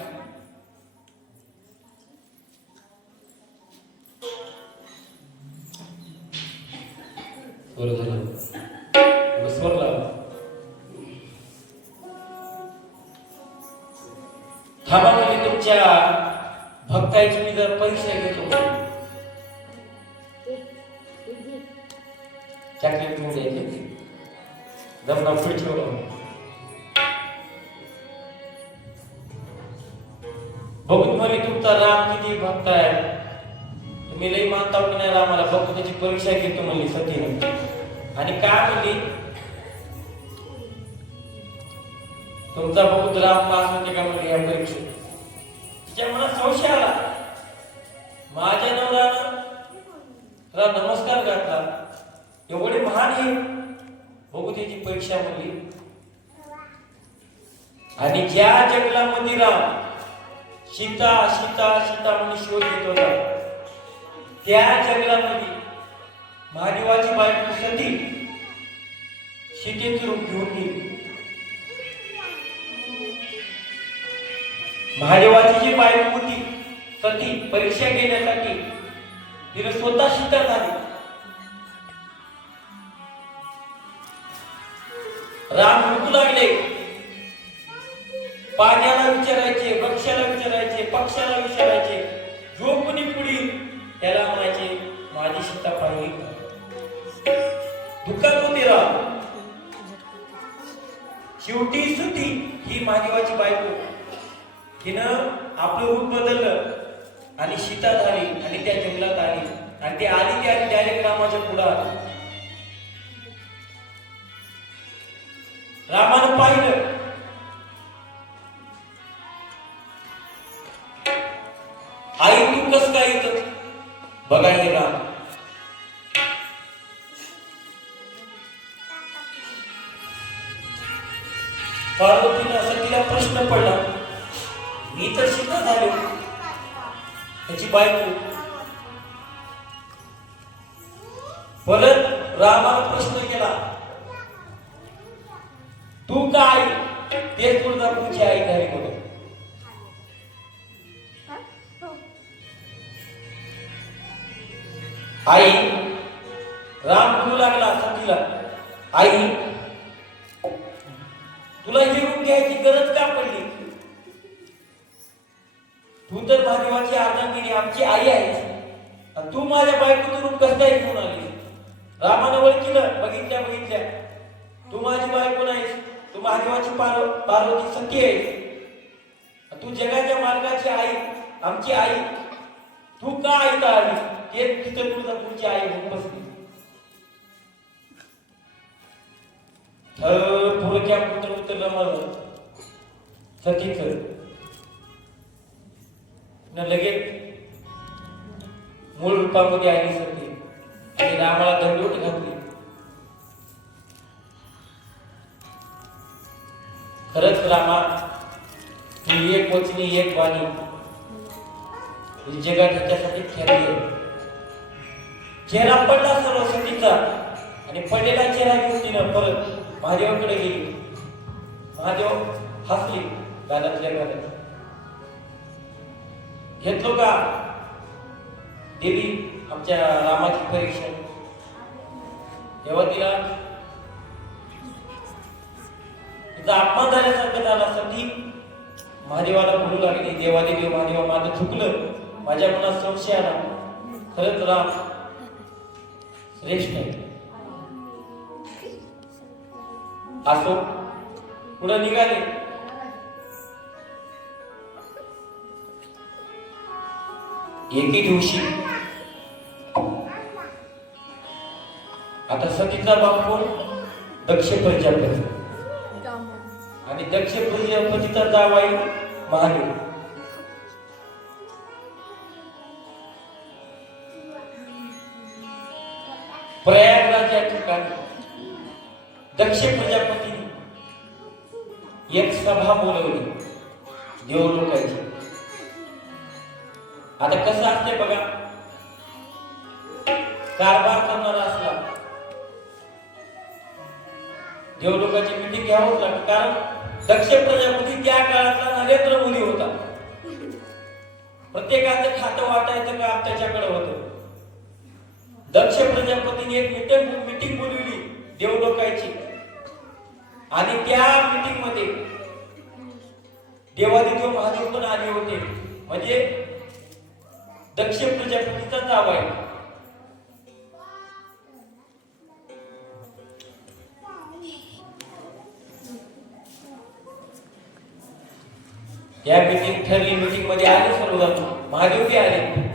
थांबा म्हणजे तुमच्या भक्ताची मी जर परीक्षा घेतो. चॉकलेट घेऊन द्यायचे, दमदम फिट ठेवलं. बघू तुम्हाला तुमचा राम किती भक्त आहे, तुम्ही लई मानता की नाही रामाला. बघू त्याची परीक्षा घेतो म्हणली सतीने. आणि काय म्हणली, तुमचा बहुत राम पास होते का म्हणली या परीक्षेत. तिच्या मनात संशय आला, माझ्या नवऱ्यानं नमस्कार घातला, एवढे महान आहे, बघू त्याची परीक्षा म्हणली. आणि ज्या जंगलामध्ये राम सीता सीता सीता म्हणून शोध घेत होता, त्या जंगलामध्ये महादेवाची बायको सती सीतेचं रूप घेऊन गेली. महादेवाची जी बायको होती सती परीक्षा घेण्यासाठी तिने स्वतः सीता झाली. राम भूक लागले, पाण्याला विचारायचे, वृक्षाला विचारायचे, पक्षाला विचारायचे, जो कोणी पुढील त्याला म्हणायचे माझी सीता पाहिली. दुःखात होती राम. शेवटी सुद्धी ही महादेवाची बायको तिनं आपलं रूप बदललं आणि सीता झाली आणि त्या जंगलात आली आणि ती आली ती आणि डायरेक्ट रामाच्या पुढे आली. रामानं पाहिलं, आई तू कस काय येत बघायला राम. पार्वतीने असं तिला प्रश्न पडला, मी तर सीता झालो त्याची बायको. परत रामाला प्रश्न केला, तू काय ते तुळजापूरची आई झाली म्हणून. आई राम म्हणू लागला सतीला, आई तुला ही रूप घ्यायची गरज का पडली? तू तर महादेवाची अर्धांगिनी आमची आई आहेस आणि तू माझ्या बायकोचं रूप कसं काय घेऊन आली? रामानं ओळखलं, बघितल्या तू माझी बायको नाहीस, तू महादेवाची पार्वती सखी आहेस. तू जगाच्या मालकाची आई, आमची आई. तू का आई आली? ते तिथं तुळजापूरची आई होऊन बसली. थोडक्या पुत्र उतरलं म्हणून सतीच लगेच मूळ रूपामध्ये आली सती आणि रामाला दंडोट घातली. खरंच रामा ही एक वचनी एक वाणी जगात ह्याच्यासाठी ख्याती आहे. चेहरा पडला सर्व सतीचा आणि पडलेला चेहरा घेऊन तिनं परत महादेवाकडे गेली. महादेव हसले गालातल्या गालात. घेतलो का देवी आमच्या रामाची परीक्षा? तेव्हा तिला तिचा अपमान झाल्यासारखं झाला. सती महादेवाला बोलू लागली, देवादेव महादेवा माझं चुकलं, माझ्या मनात संशय आला, खरंच राम श्रेष्ठ आहे. असो पुढे निघाले. एके दिवशी आता सतीचा बाप कोण? दक्ष प्रजापती आणि दक्ष प्रजापतीचा जावई महादेव. प्रयागराज या ठिकाणी दक्ष प्रजापतीने एक सभा बोलवली देवलोकाची. आता कसं असते बघा, कारभार करणारा असला देवलोकाची मीटिंग घ्यावंच लागते. कारण दक्ष प्रजापती त्या काळातला नरेंद्र मोदी होता. प्रत्येकाचं खातं वाटायचं काम त्याच्याकडे होतं. दक्ष प्रजापतीने एक मीटिंग बोलवली देवलोकाची आणि त्या मीटिंग मध्ये देवादिदेव महादेव पण आले होते. म्हणजे दक्ष प्रजापतीचा जावई. या मीटिंग ठरली. मीटिंग मध्ये आले सर्व महादेव बी आले.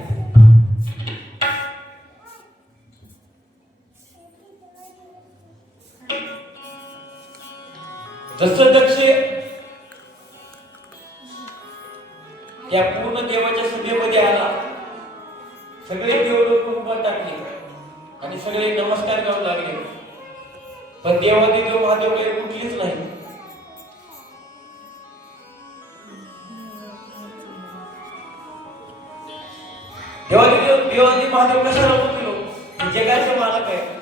जसं दक्ष त्या पूर्ण देवाच्या सभेमध्ये आला, सगळे देवलोक उभा टाकले आणि सगळे नमस्कार करू लागले. पण देवादिदेव महादेव काही कुठलीच नाही. देवादिदेव महादेव कशाला उठलो? जगाचे मालक आहे.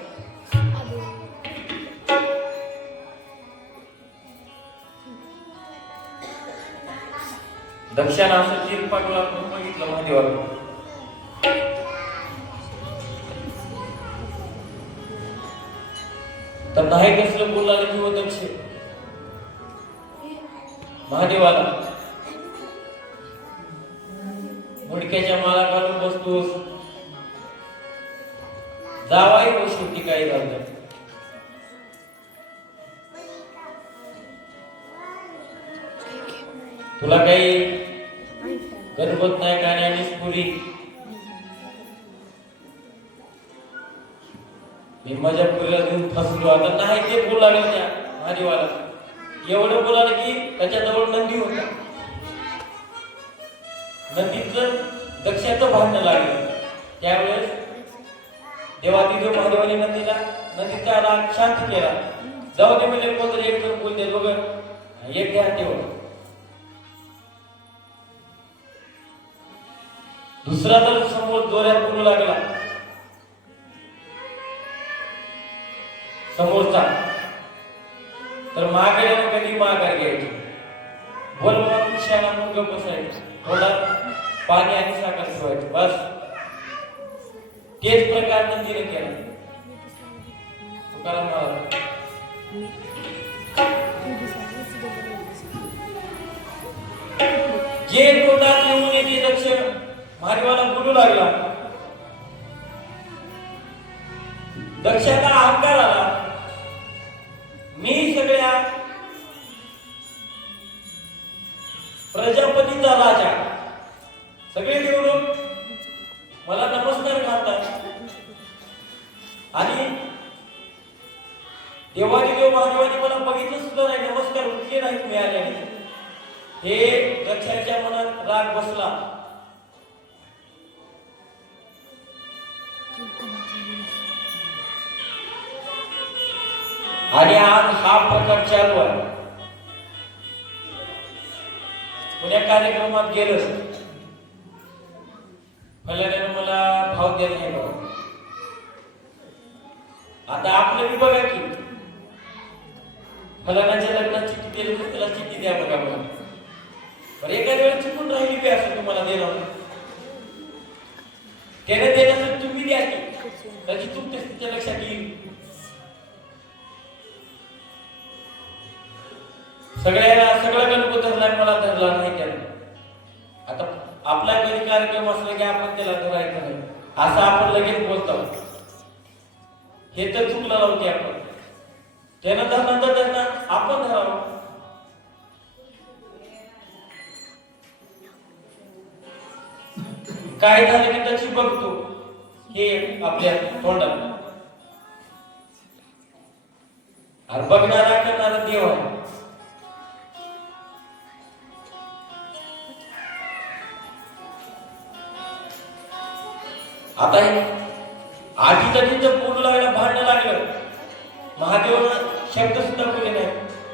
दक्षाला असं चिरपाटला बघितलं महादेवाला. तर नाही कसलं बोलायला किंवा दक्ष महादेवाला डोक्याच्या माला घालून बसतोस. जावाई हो शेवटी काही झालं. तुला काही गणपत नाही का आणि पुरी मी माझ्या पुरीला घेऊन फसलो. आता नाही ते बोलाले त्या महादेवाला. एवढं बोलालं की त्याच्याजवळ नंदी होता. नंदीचं दक्षाचं भांडण लागलं. त्यावेळेस देवादिदेव महादेवाने नंदीचा राग शांत केला. जाऊ दे म्हणजे कोणतरी एक जण बोलते दोघं एक घ्या तेवढं. दुसरा तर समोर दोऱ्यात बोलू लागला. समोरचा तर माघारी कधी माघार घ्यायची. बोल मग शाळा मुंग बसायचं. थोडा पाणी आणि साखर ठेवायचं बस. तेच प्रकार नंदीने केला. तुकाराम महाराज जे क्रोधात येऊन येते दक्ष महादेवाला बोलू लागला. दक्षाचा अहंकार आला. मी सगळ्या प्रजापतीचा राजा. सगळे निवडून मला नमस्कार घालतात आणि देवादिदेव महादेवाने मला बघितलं सुद्धा नाही. नमस्कार उठले नाहीत मिळाल्याने. हे दक्षाच्या मनात राग बसला. आणि आज हा प्रकार चालू आहे. पुण्या कार्यक्रमात गेलं फल्याने मला भाव द्यायला नाही बघा. आता आपलं बी बघा की फलानाच्या लग्नात चिठ्ठी दिली तर त्याला चिठ्ठी द्या बघा मला. बरं एखाद्या वेळेस चुकून राहिली बी असं तुम्हाला देणं. त्याने देण्याचं तुम्ही द्या की त्याची चूक त्याच्या लक्षात येईल. सगळा गणपत धरलाय मला धरला नाही त्याला. आता आपला कधी कार्यक्रम असला की आपण त्याला धरायचं नाही असं आपण लगेच बोलतो. हे तर चुकलं लावते आपण. त्यानं धरणं आपण धरावं. काय झालं की त्याची बघतो हे आपल्या तोंडात. आणि बघणारा करणारा देव आहे. आता आधीच्या तिथं बोलू लागलं भांडण लागलं. महादेवानं शब्द सुद्धा बोलले नाही.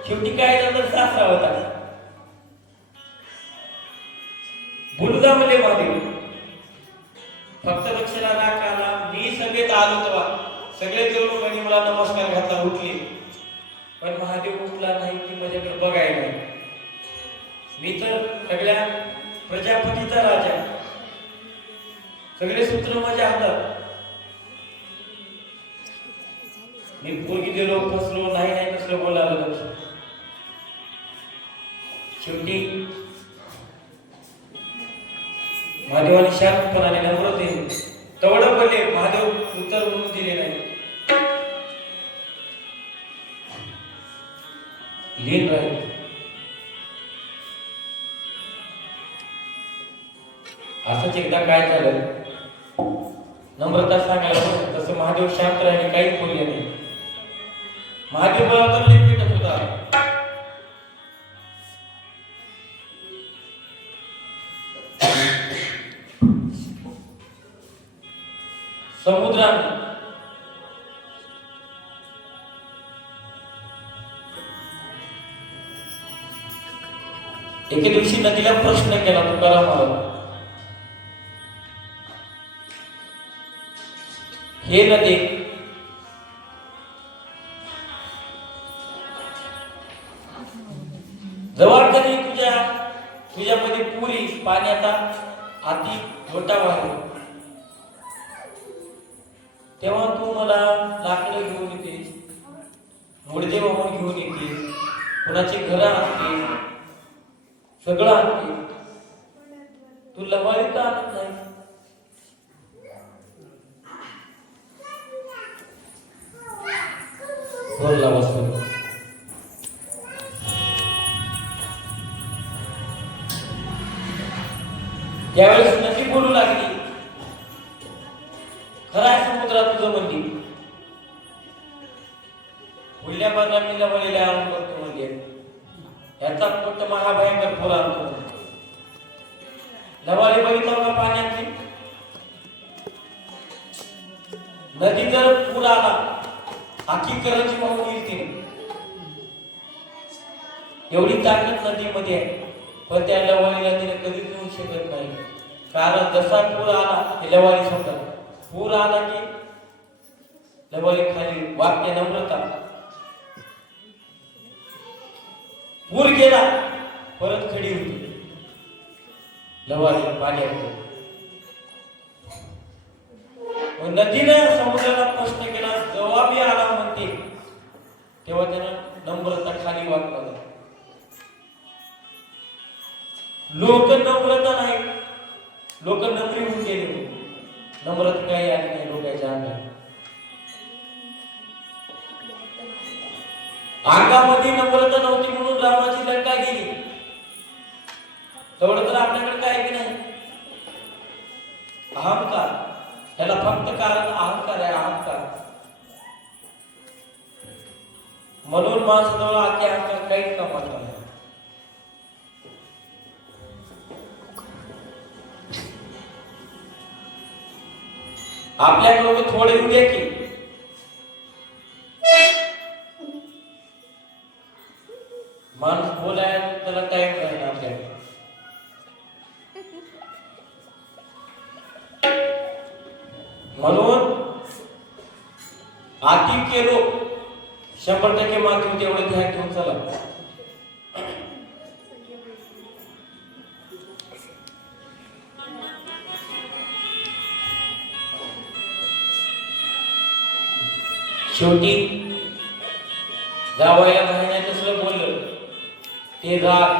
शेवटी काय झालं सासरा होता. बोलू जा म्हणजे महादेव. फक्त लक्षाला राग आला. मी सगळेच आलो तेव्हा सगळे जेवढं म्हणे मला नमस्कार घातला उठले. पण महादेव उठला नाही की माझ्याकडे बघायला नाही. मी तर सगळ्या प्रजापतीचा राजा. सगळे सूत्र माझ्या हातात. मी पोरगी गेलो फसलो नाही कसलं बोलायला. शेवटी महादेवाने शांतपणाने नम्रतेने तेवढं बोलले. महादेव उत्तर म्हणून दिले नाही. लीन राहील. असंच एकदा काय झालं नम्रता सांगायला तसं महादेव शांत राहिले. काहीच बोलले नाही. महादेव बरोबर लिपिटत होता. समुद्राने एके दिवशी नदीला प्रश्न केला तुकाराम महाराज. हे नदी जवळ कधी तुझ्यामध्ये पुरी पाण्याचा हाती लोटा वाहिला तेव्हा तू मला लाकडं घेऊन येतेस, मुडदे वाहून घेऊन येतेस, कुणाची घरं आणते, सगळं आणते. तू लवाळी का आणत नाही? बोलला बसतो. त्यावेळेस नदी बोलू लागली, खरा समुद्रात तुझं म्हणली उल्ल्या बाजला मी लवळीला आणून बघतो म्हणजे याचा पोट महाभयंकर पूर आणतो. लवाळी बघितलं का पाण्याची नदी जर पूर आला आखी करंजी वाहून येईल तिने. एवढी ताकद नदीमध्ये आहे, पण त्या लवाळीला तिने कधीच येऊ शकत नाही. कारण जसा पूर आला हे लवाळी समजा पूर आला की लवाळी खाली वाक्य नम्रता. पूर गेला परत खडी होती लवाळी पाण्यात. नदीनं समुद्राला प्रश्न केला, जवाबी आला म्हणते तेव्हा त्यानं नम्रता खाली वाकला. लोक नम्रता नाही, लोक नम्री होऊन गेले. नम्रता काही आली नाही लोकांच्या अंगात. अंगामध्ये नम्रता नव्हती म्हणून रामाची लंका गेली. तेवढं तर आपल्याकडे काय की नाही. अहंकार, त्याला फक्त कारण अहंकार आहे. अहंकार म्हणून माणसाजवळ आधी अहंकार काहीच कामात नाही. आपल्याकडे थोडे उद्या की माणूस बोलायला त्याला टाइम नाही आपल्याकडे. म्हणून आती केलो 100% माती तेवढे ध्यान ठेवून चला. शेवटी जावायला नाही तसं बोललं ते राग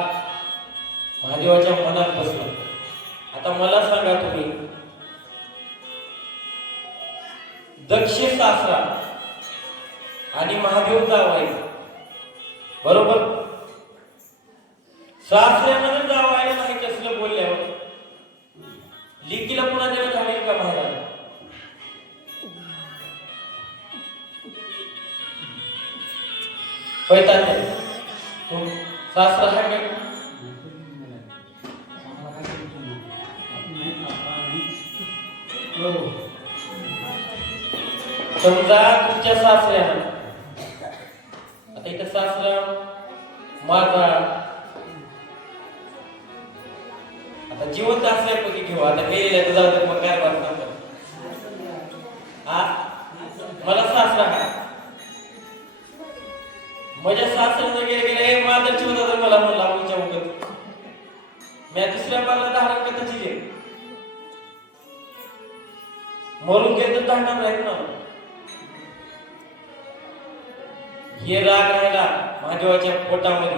महादेवाच्या मनात बसला. आता मला सांगा तुम्ही, दक्ष सासरा आणि महादेव जावाई बरोबर, सासऱ्यानं जावायला नाही कसलं बोलल्यावर लिकीला पुन्हा देणं झाले का महाराज? पैता सासरा आहे का? समजा तुमच्या सासऱ्यानं, आता इथं सासरा माझा आता जिवंत असल्यापैकी घेऊ. आता मेलेल्या जाऊ तर मग काय वाटत मला सासरा आहे. माझ्या सासऱ्यानं गेले माझा जीवन तर मला म्हणला उंच्या उगत मी दुसऱ्या बाजूला धारण करताची घे मरून घेत धाडणार नाहीत ना. हे राग राहिला महादेवाच्या पोटामध्ये.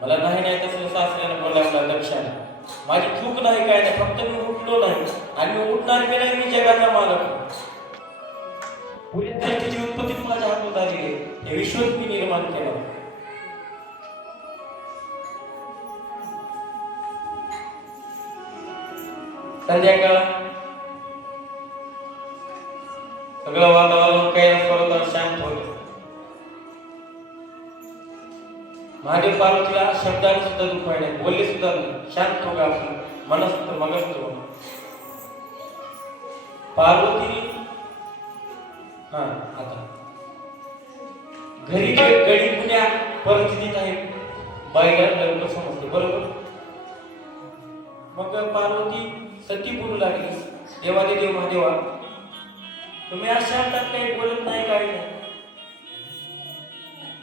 मला नाही तसं सासऱ्यानं बोलावला लक्षात. माझी चूक नाही काय नाही, फक्त मी उठलो नाही आणि मी उठणार बी नाही. मी जगाचा मालक. पुढे त्याची उत्पत्ती माझ्या हातात आली आहे. हे विश्वच मी निर्माण केलं. संध्याकाळ सगळं वातावरण कैलासपर्वतावर शांत होतं. महादेव पार्वतीला शब्दाने सुद्धा दुखाय नाही, बोलले सुद्धा नाही. शांत हो का आपलं मनस्थ मगस्त हो. पार्वती आता घरी गडी पुण्या परिस्थितीत आहे. बाईला लवकर समजते बरोबर. मग पार्वती सती बोलू लागली, देवादे देव महादेवा तुम्ही अशा काही बोलत नाही, काय नाही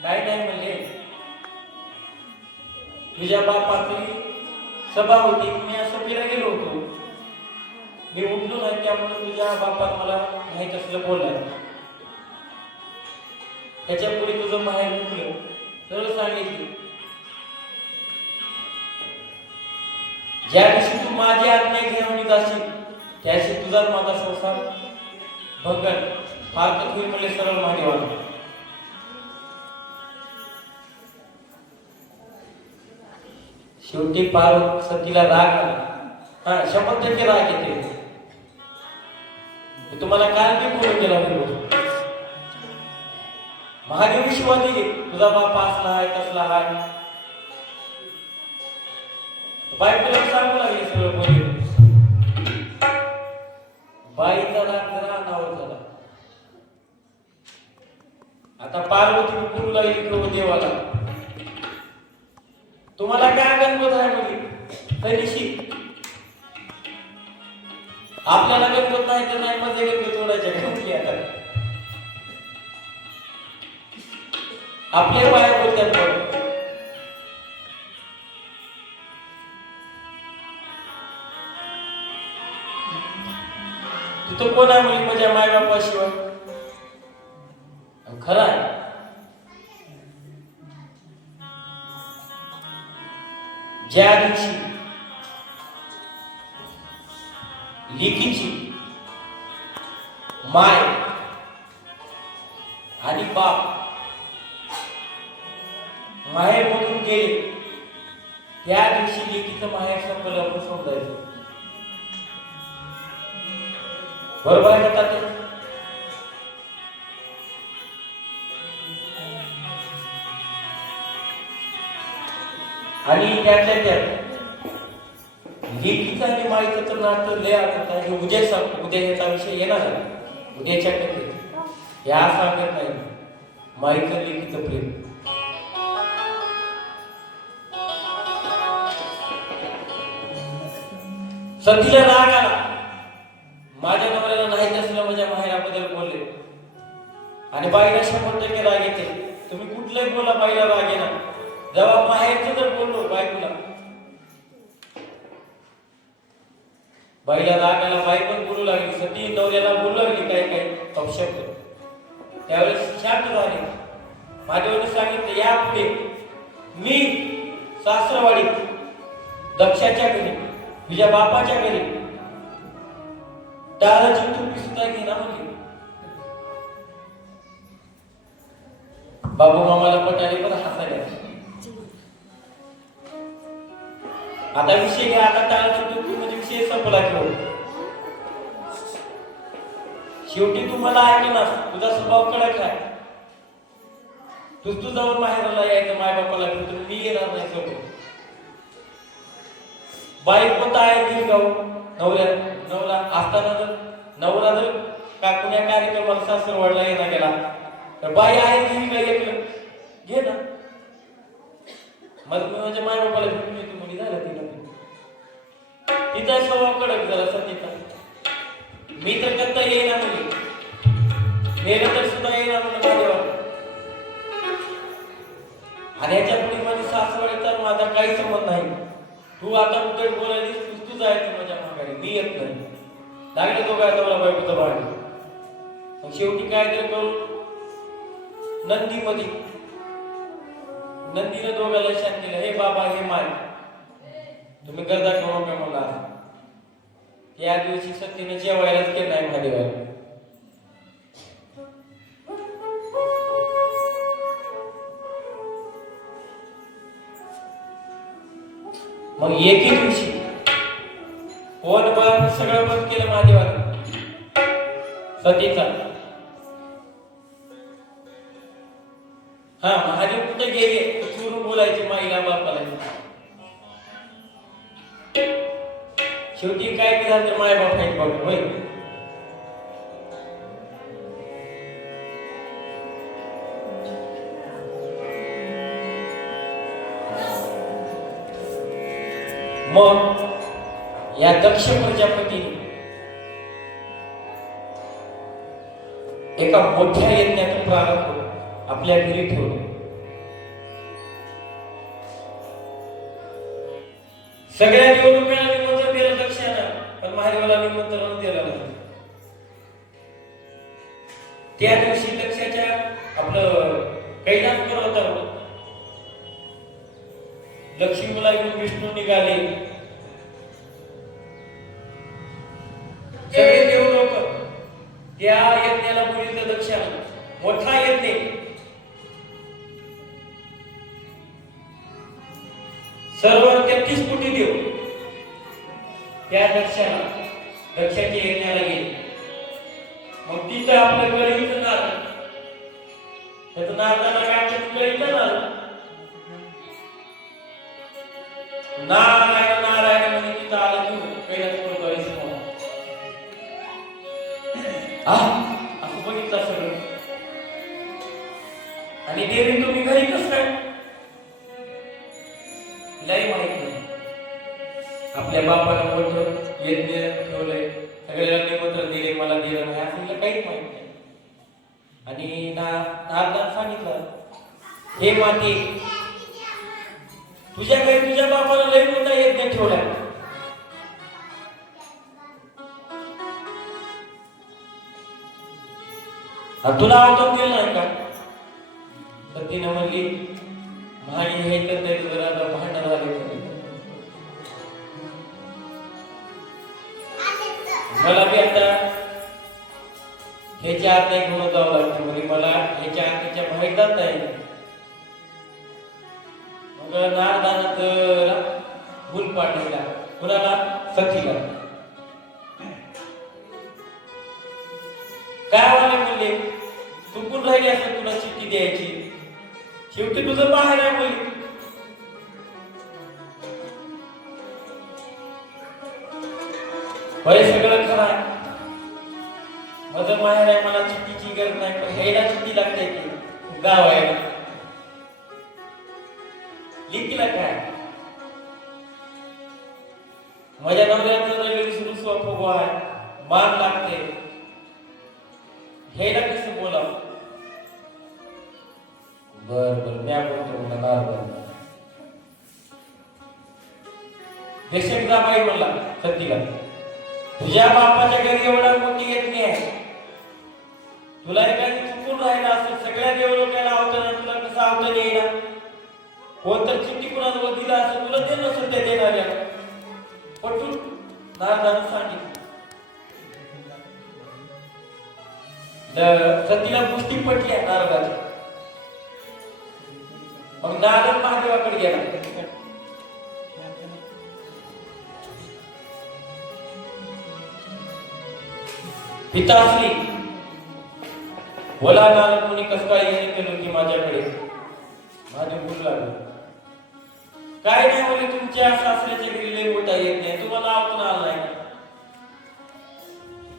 काय नाही. म्हणजे तुझ्या बापाची सभा होती, मी असं फिरा गेलो होतो, मी उठलो नाही, त्यामुळे तुझ्या बापात मला माहीत असलं बोललाय. त्याच्या पुढे तुझं माहेर उठलं सरळ सांगितलं. ज्या दिवशी माझी आज्ञा घेऊन जाशील त्याशी तुझा माझा संसार भंगल फारकत होईल म्हणजे सरळ महादेवाला. शेवटी पार्वतीला राग आला. हा 100% राग येते. मी तुम्हाला काल मी बोलून गेला होतो. महादेवी शिवाजी तुझा बाप असला आहे कसला आहे बायकोला सांगू लागले सगळं बोलले. बाईचा राग जरा अनावर झाला. आता पार्वती बोलू लागली प्रभू देवाला तुम्हाला काय गणपत आहे मुली तरीशी आपल्याला गणपत नाही तर नाही मध्ये गणपत ओढायच्या गणपती आता आपल्या बाया बोलतात बघ. तिथं कोण आहे मुली माझ्या मायबापाशिवाय खरं आहे. ज्या दिवशी लेकीची माय आणि बाप माहेर मधून गेले त्या दिवशी लेकीचं माहेर संपलं आपण समजायचं. बरोबर आहे का ते? आणि त्यातल्या त्यात लेकीचं आणि माईचं तर नातं लय आठवत आहे. उद्या याचा विषय येणार आहे उद्याच्या कथेत या सांगत नाही माईचं लेकीचं प्रेम. सतीला राग आला. माझ्या नवऱ्याला नाही असलं माझ्या माहेराबद्दल बोलले आणि बाईला 100% राग येते. तुम्ही कुठलंही बोला बाईला राग येणार. जेव्हा माहेरचं जर बोललो बायकोला बाईला राग आला. बाई पण बोलू लागली. सती नवऱ्याला बोलू लागली काही काही अपशब्द. त्यावेळेस शांत झाले. माझ्यावर सांगितलं या पुढे मी सासरवाडी दक्षाच्या घरी तुझ्या बापाच्या घरी दाराची टोपी सुद्धा घेणार होती. बाबू मामाला पटाले पण हसायला. आता विषय घ्या. आता टाळाची टोपी म्हणजे विषय संपला ठेव. शेवटी तुम्हाला ऐकणार तुझा स्वभाव कडक आहे. तू जाऊन माहेराला यायचं माय बापाला घेऊन मी येणार नाही सोबत. बाई पण आहे गाऊ नवरा असताना जर नवरा जर का कुण्या कार्यक्रमाला सासरवाडला येणार गेला तर बाई आहे घेऊन काय घेतलं घे ना. मग माझ्या माय बापाला घेऊन येतो मुली झालं तिचा स्वभाव कडक जरा सतीचा. मी तर करता येईना मुली नेलं तर सुद्धा येणार म्हणून माझ्यावर. आणि याच्या पुढे माझी सासरवाडीचा माझा काही संबंध नाही. तू आता कुठे बोलायलीस तू जायचं माझ्या माघारी मी येत नाही. लागले दोघा जवळ बायकोचं भांड. मग शेवटी काय तरी करू नंदीमध्ये नंदीने दोघाला शांत केलं. हे बाबा हे माय तुम्ही गर्दा करू नका मला. या दिवशी सतीने जेवायलाच केलं नाही महादेवाला. मग एके दिवशी फोन बंद सगळं बंद केलं महादेवाने सतीचा. हा महादेव कुठे गेले चुरून बोलायचे माईला बापाला. शेवटी काय झालं तर माय बाप नाही बघ होय. मग या दक्ष प्रजापतीने एका मोठ्या यज्ञाचा प्रारंभ आपल्या घरी ठेवला. सगळ्या निवडणुकीला निमंत्रण दिलं दक्षानं पण महादेवाला निमंत्रण दिलं नाही. त्या दिवशी दक्षाच्या आपलं कैलास पर्वतावर लक्ष्मीला घेऊन विष्णू निघाले त्या यज्ञाला बोलवलं दक्षाला. मोठा यज्ञ. सर्व 33 कोटी देव त्या दक्षाच्या यज्ञाला गेले. मग तिथं आपलं कळीचं नारळ, त्याचं नारदाला काय कळीचं नारळ, नारायण नारायण म्हणजे तिथं आलं तू कैलास पर्वतावर असं बघितलं सगळं. आणि देवी तुम्ही घरी कसं काय लय माहित नाही. आपल्या बापाला मोठं यज्ञ ठेवलंय, सगळ्याला निमंत्रण दिले, मला दिलं नाही असं काहीच माहित नाही. आणि नारदान सांगितलं, हे माते, तुझ्या घरी तुझ्या बापाला लय मोठा यज्ञ ठेवला. तुला आवडत गेलं नाही का? तर तिने म्हणली, माझी हे करता जरा भांडण झाले, मला बी आता ह्याच्या आत नाही घेऊन जावं लागतं. म्हणजे मला ह्याच्या आतीच्या बाहेर जात नाही. मग नारदानात भूल पाठवला. कुणाला? सखीला. काय वाले म्हणले, चुकून राहिली असं तुला चिठ्ठी द्यायची, शेवटी तुझं बाहेर आहे बोलली. हे सगळं खरं आहे, माझं माहेर आहे, मला चिठ्ठीची गरज नाही, पण ह्याला चिठ्ठी लागते की गाव आहे लिखीला काय. माझ्या नवऱ्याचं वेगळी सुरू स्वभाव आहे, मान लागते, ह्याला कसं बोलावं. बर मी बोलतो म्हणा. देशकदाबाई म्हणला सतीला, तुझ्या बापाच्या घरी एवढा मोठी यज्ञ आहे, तुला एखादी चुकून राहिला असेल, सगळ्या देवलोकाला आवताना तुला कसं आवता येईना, कोणतर चिठ्ठी कुणाजवळ दिला असेल, तुला ते नसेल ते देणाऱ्या पटून नारदानं सांगितलं. सतीला गोष्टी पटल्या नारदाच्या. मग नारद महादेवाकडे गेला. पिताश्री बोला, नारद मुनी कसं काय येणे केलं होती माझ्याकडे. माझे बोलू लागले, काय नाही बोले, तुमच्या सासऱ्याच्या घरी लय मोठा येत नाही, तुम्हाला आवडून आला नाही.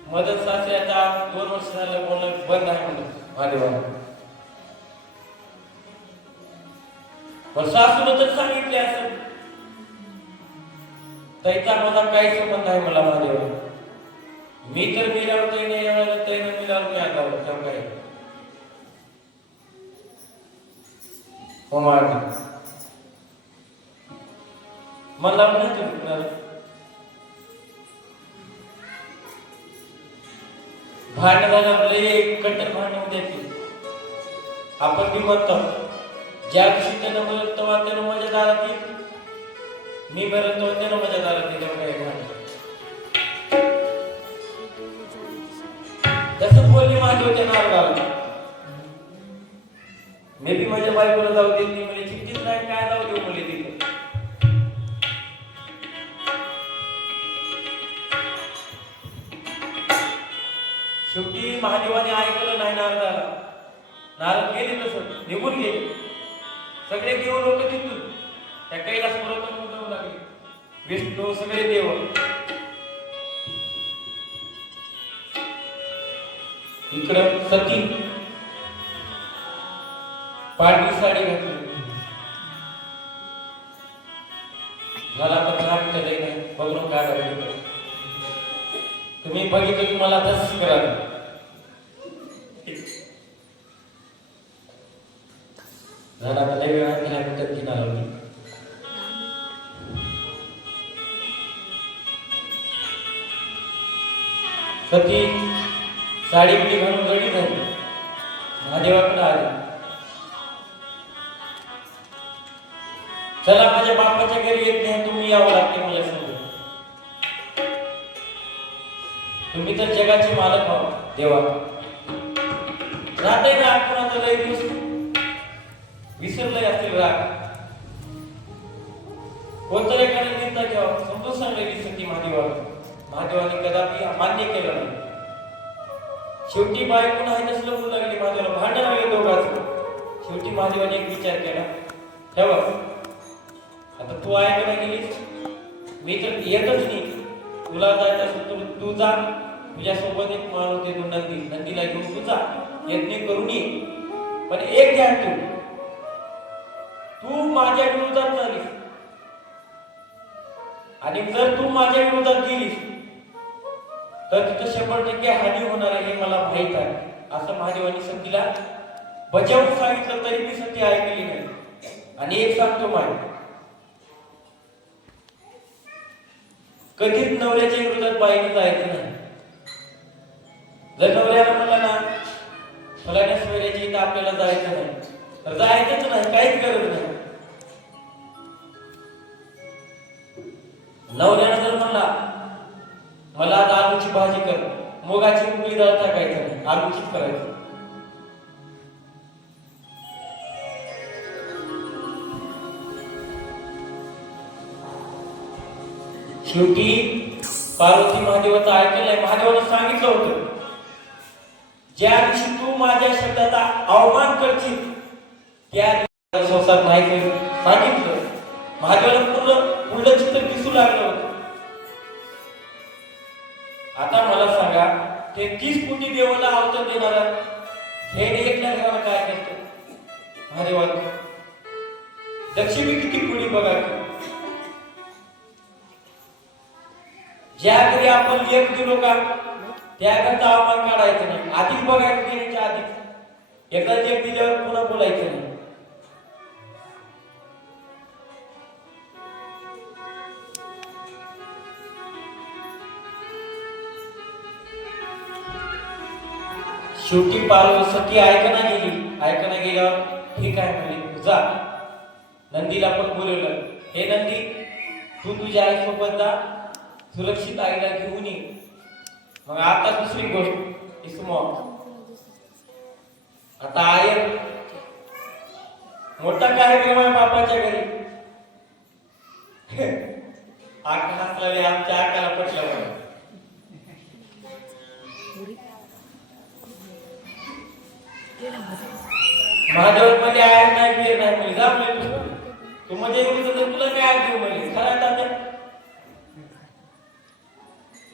मदत सासऱ्याचा 2 वर्ष झालं बोलणं बंद आहे म्हणलं महादेवाला. पण सासूला तर सांगितले असं, त्याचा माझा काही संबंध आहे मला महादेवाला. मी तर मिळावर तैने मिळावर मी आता तेव्हा काय हो मला नाही तुम्ही भांडण झालं आपलं एक कट्टर भांडण होते. आपण बी म्हणतो ज्या दिवशी त्यानं बरं तेव्हा त्यानं माझ्या दारात येईल, मी बरं तेव्हा त्यानं माझ्या दारात येईल. तेव्हा काय भांडण तसंच बोलली माझी होत्या नारदाला. मी बी माझ्या बायकोला जाऊ देत नाही, म्हणजे चिठ्ठीच नाही, काय जाऊ देऊ बोलली तिथं. शेवटी महादेवाने ऐकलं नाही नारदाला. नारद गेले तसं निघून गेले. सगळे देव लोक तिथून त्या कैलास पर्वतावर जाऊ लागले. विष्णू सगळे देव. इकडं सती पांढरी साडी घातली. मला तर घाट केलंय नाही, बघून काय करायचं. तुम्ही बघितलं की मला तसंच करावं. झाला तर लय वेळा तिला कुठं किनारा होती. सती साडी बिडी घालून रेडी झाली, महादेवाकडे आली. चला माझ्या बापाच्या घरी येत नाही, तुम्ही यावं लागते मला सांगू. तुम्ही तर जगाचे मालक आहात, देवा राहते ना कोणाचा लय दिवस विसरलंय असतील राग कोणतरी एखाद्या नेता घ्यावा समजून सांगलेली सती महादेवाने कदापि मान्य केलं नाही. शेवटी बायको नाही नसलं म्हणू लागली महादेवाला भांडण लागले दोघांचं. शेवटी महादेवाने एक विचार केला ठेवा आता तू ऐकायला गेलीस मी तर येतच नाही तुला जायचं असेल तर तू जा तुझ्यासोबत एक माणूस देतो नंदीला घेऊन तू जा यज्ञ करून ये पण एक घ्या तू माझ्या विरोधात झालीस आणि जर तू माझ्या विरोधात गेलीस तर तिथं 100% हानी होणार आहे हे मला माहित आहे असं महादेवाने सतीला बजावून सांगितलं तरी मी सती ऐकली नाही. आणि एक सांगतो माय कधीच नवऱ्याच्या विरोधात बाईने जायचं नाही. जर नवऱ्याला म्हणला ना फलाण्या सोयऱ्याच्या इथं आपल्याला जायचं नाही तर जायचंच नाही काहीच गरज नाही. नवऱ्यानं जर म्हणला मला आता आलूची भाजी कर मुगाची उकळी डाळ टाकायचं नाही आलूचीच करायचं. शेवटी पार्वती महादेवाचं ऐकलंय. महादेवानं सांगितलं होतं ज्या दिवशी तू माझ्या शब्दाचा अवमान करशील त्या दिवशी संसार नाही कर सांगितलं. महादेवाला पूर्ण चित्र दिसू लागलं होतं. आता मला सांगा ते 30 कोटी देवाला अवतार देणारा हे एकल्या घराला काय करतो महादेवाला दक्षिणी किती पुढे बघा. ज्या घरी आपण लेख दिलो का त्या घरचा अवमान काढायचा नाही. आधीच बघायचं देण्याच्या आधीच एकदा लेख दिल्यावर पुन्हा बोलायचं नाही. शेवटी पार्वती ऐकना गेल्यावर ठीक आहे म्हणले जा. नंदीला पण बोलवलं हे नंदी तू तुझ्या आईसोबत जा सुरक्षित आईला घेऊन ये. मग आता दुसरी गोष्ट इसमो आता आई मोठा कार्यक्रम आहे बापाच्या घरी. आका हसलावे आमच्या आकाला पटलं महादेव मध्ये आहे नाही बिर नाही जा तू मध्ये येऊन तुला काय देऊ म्हणजे खरं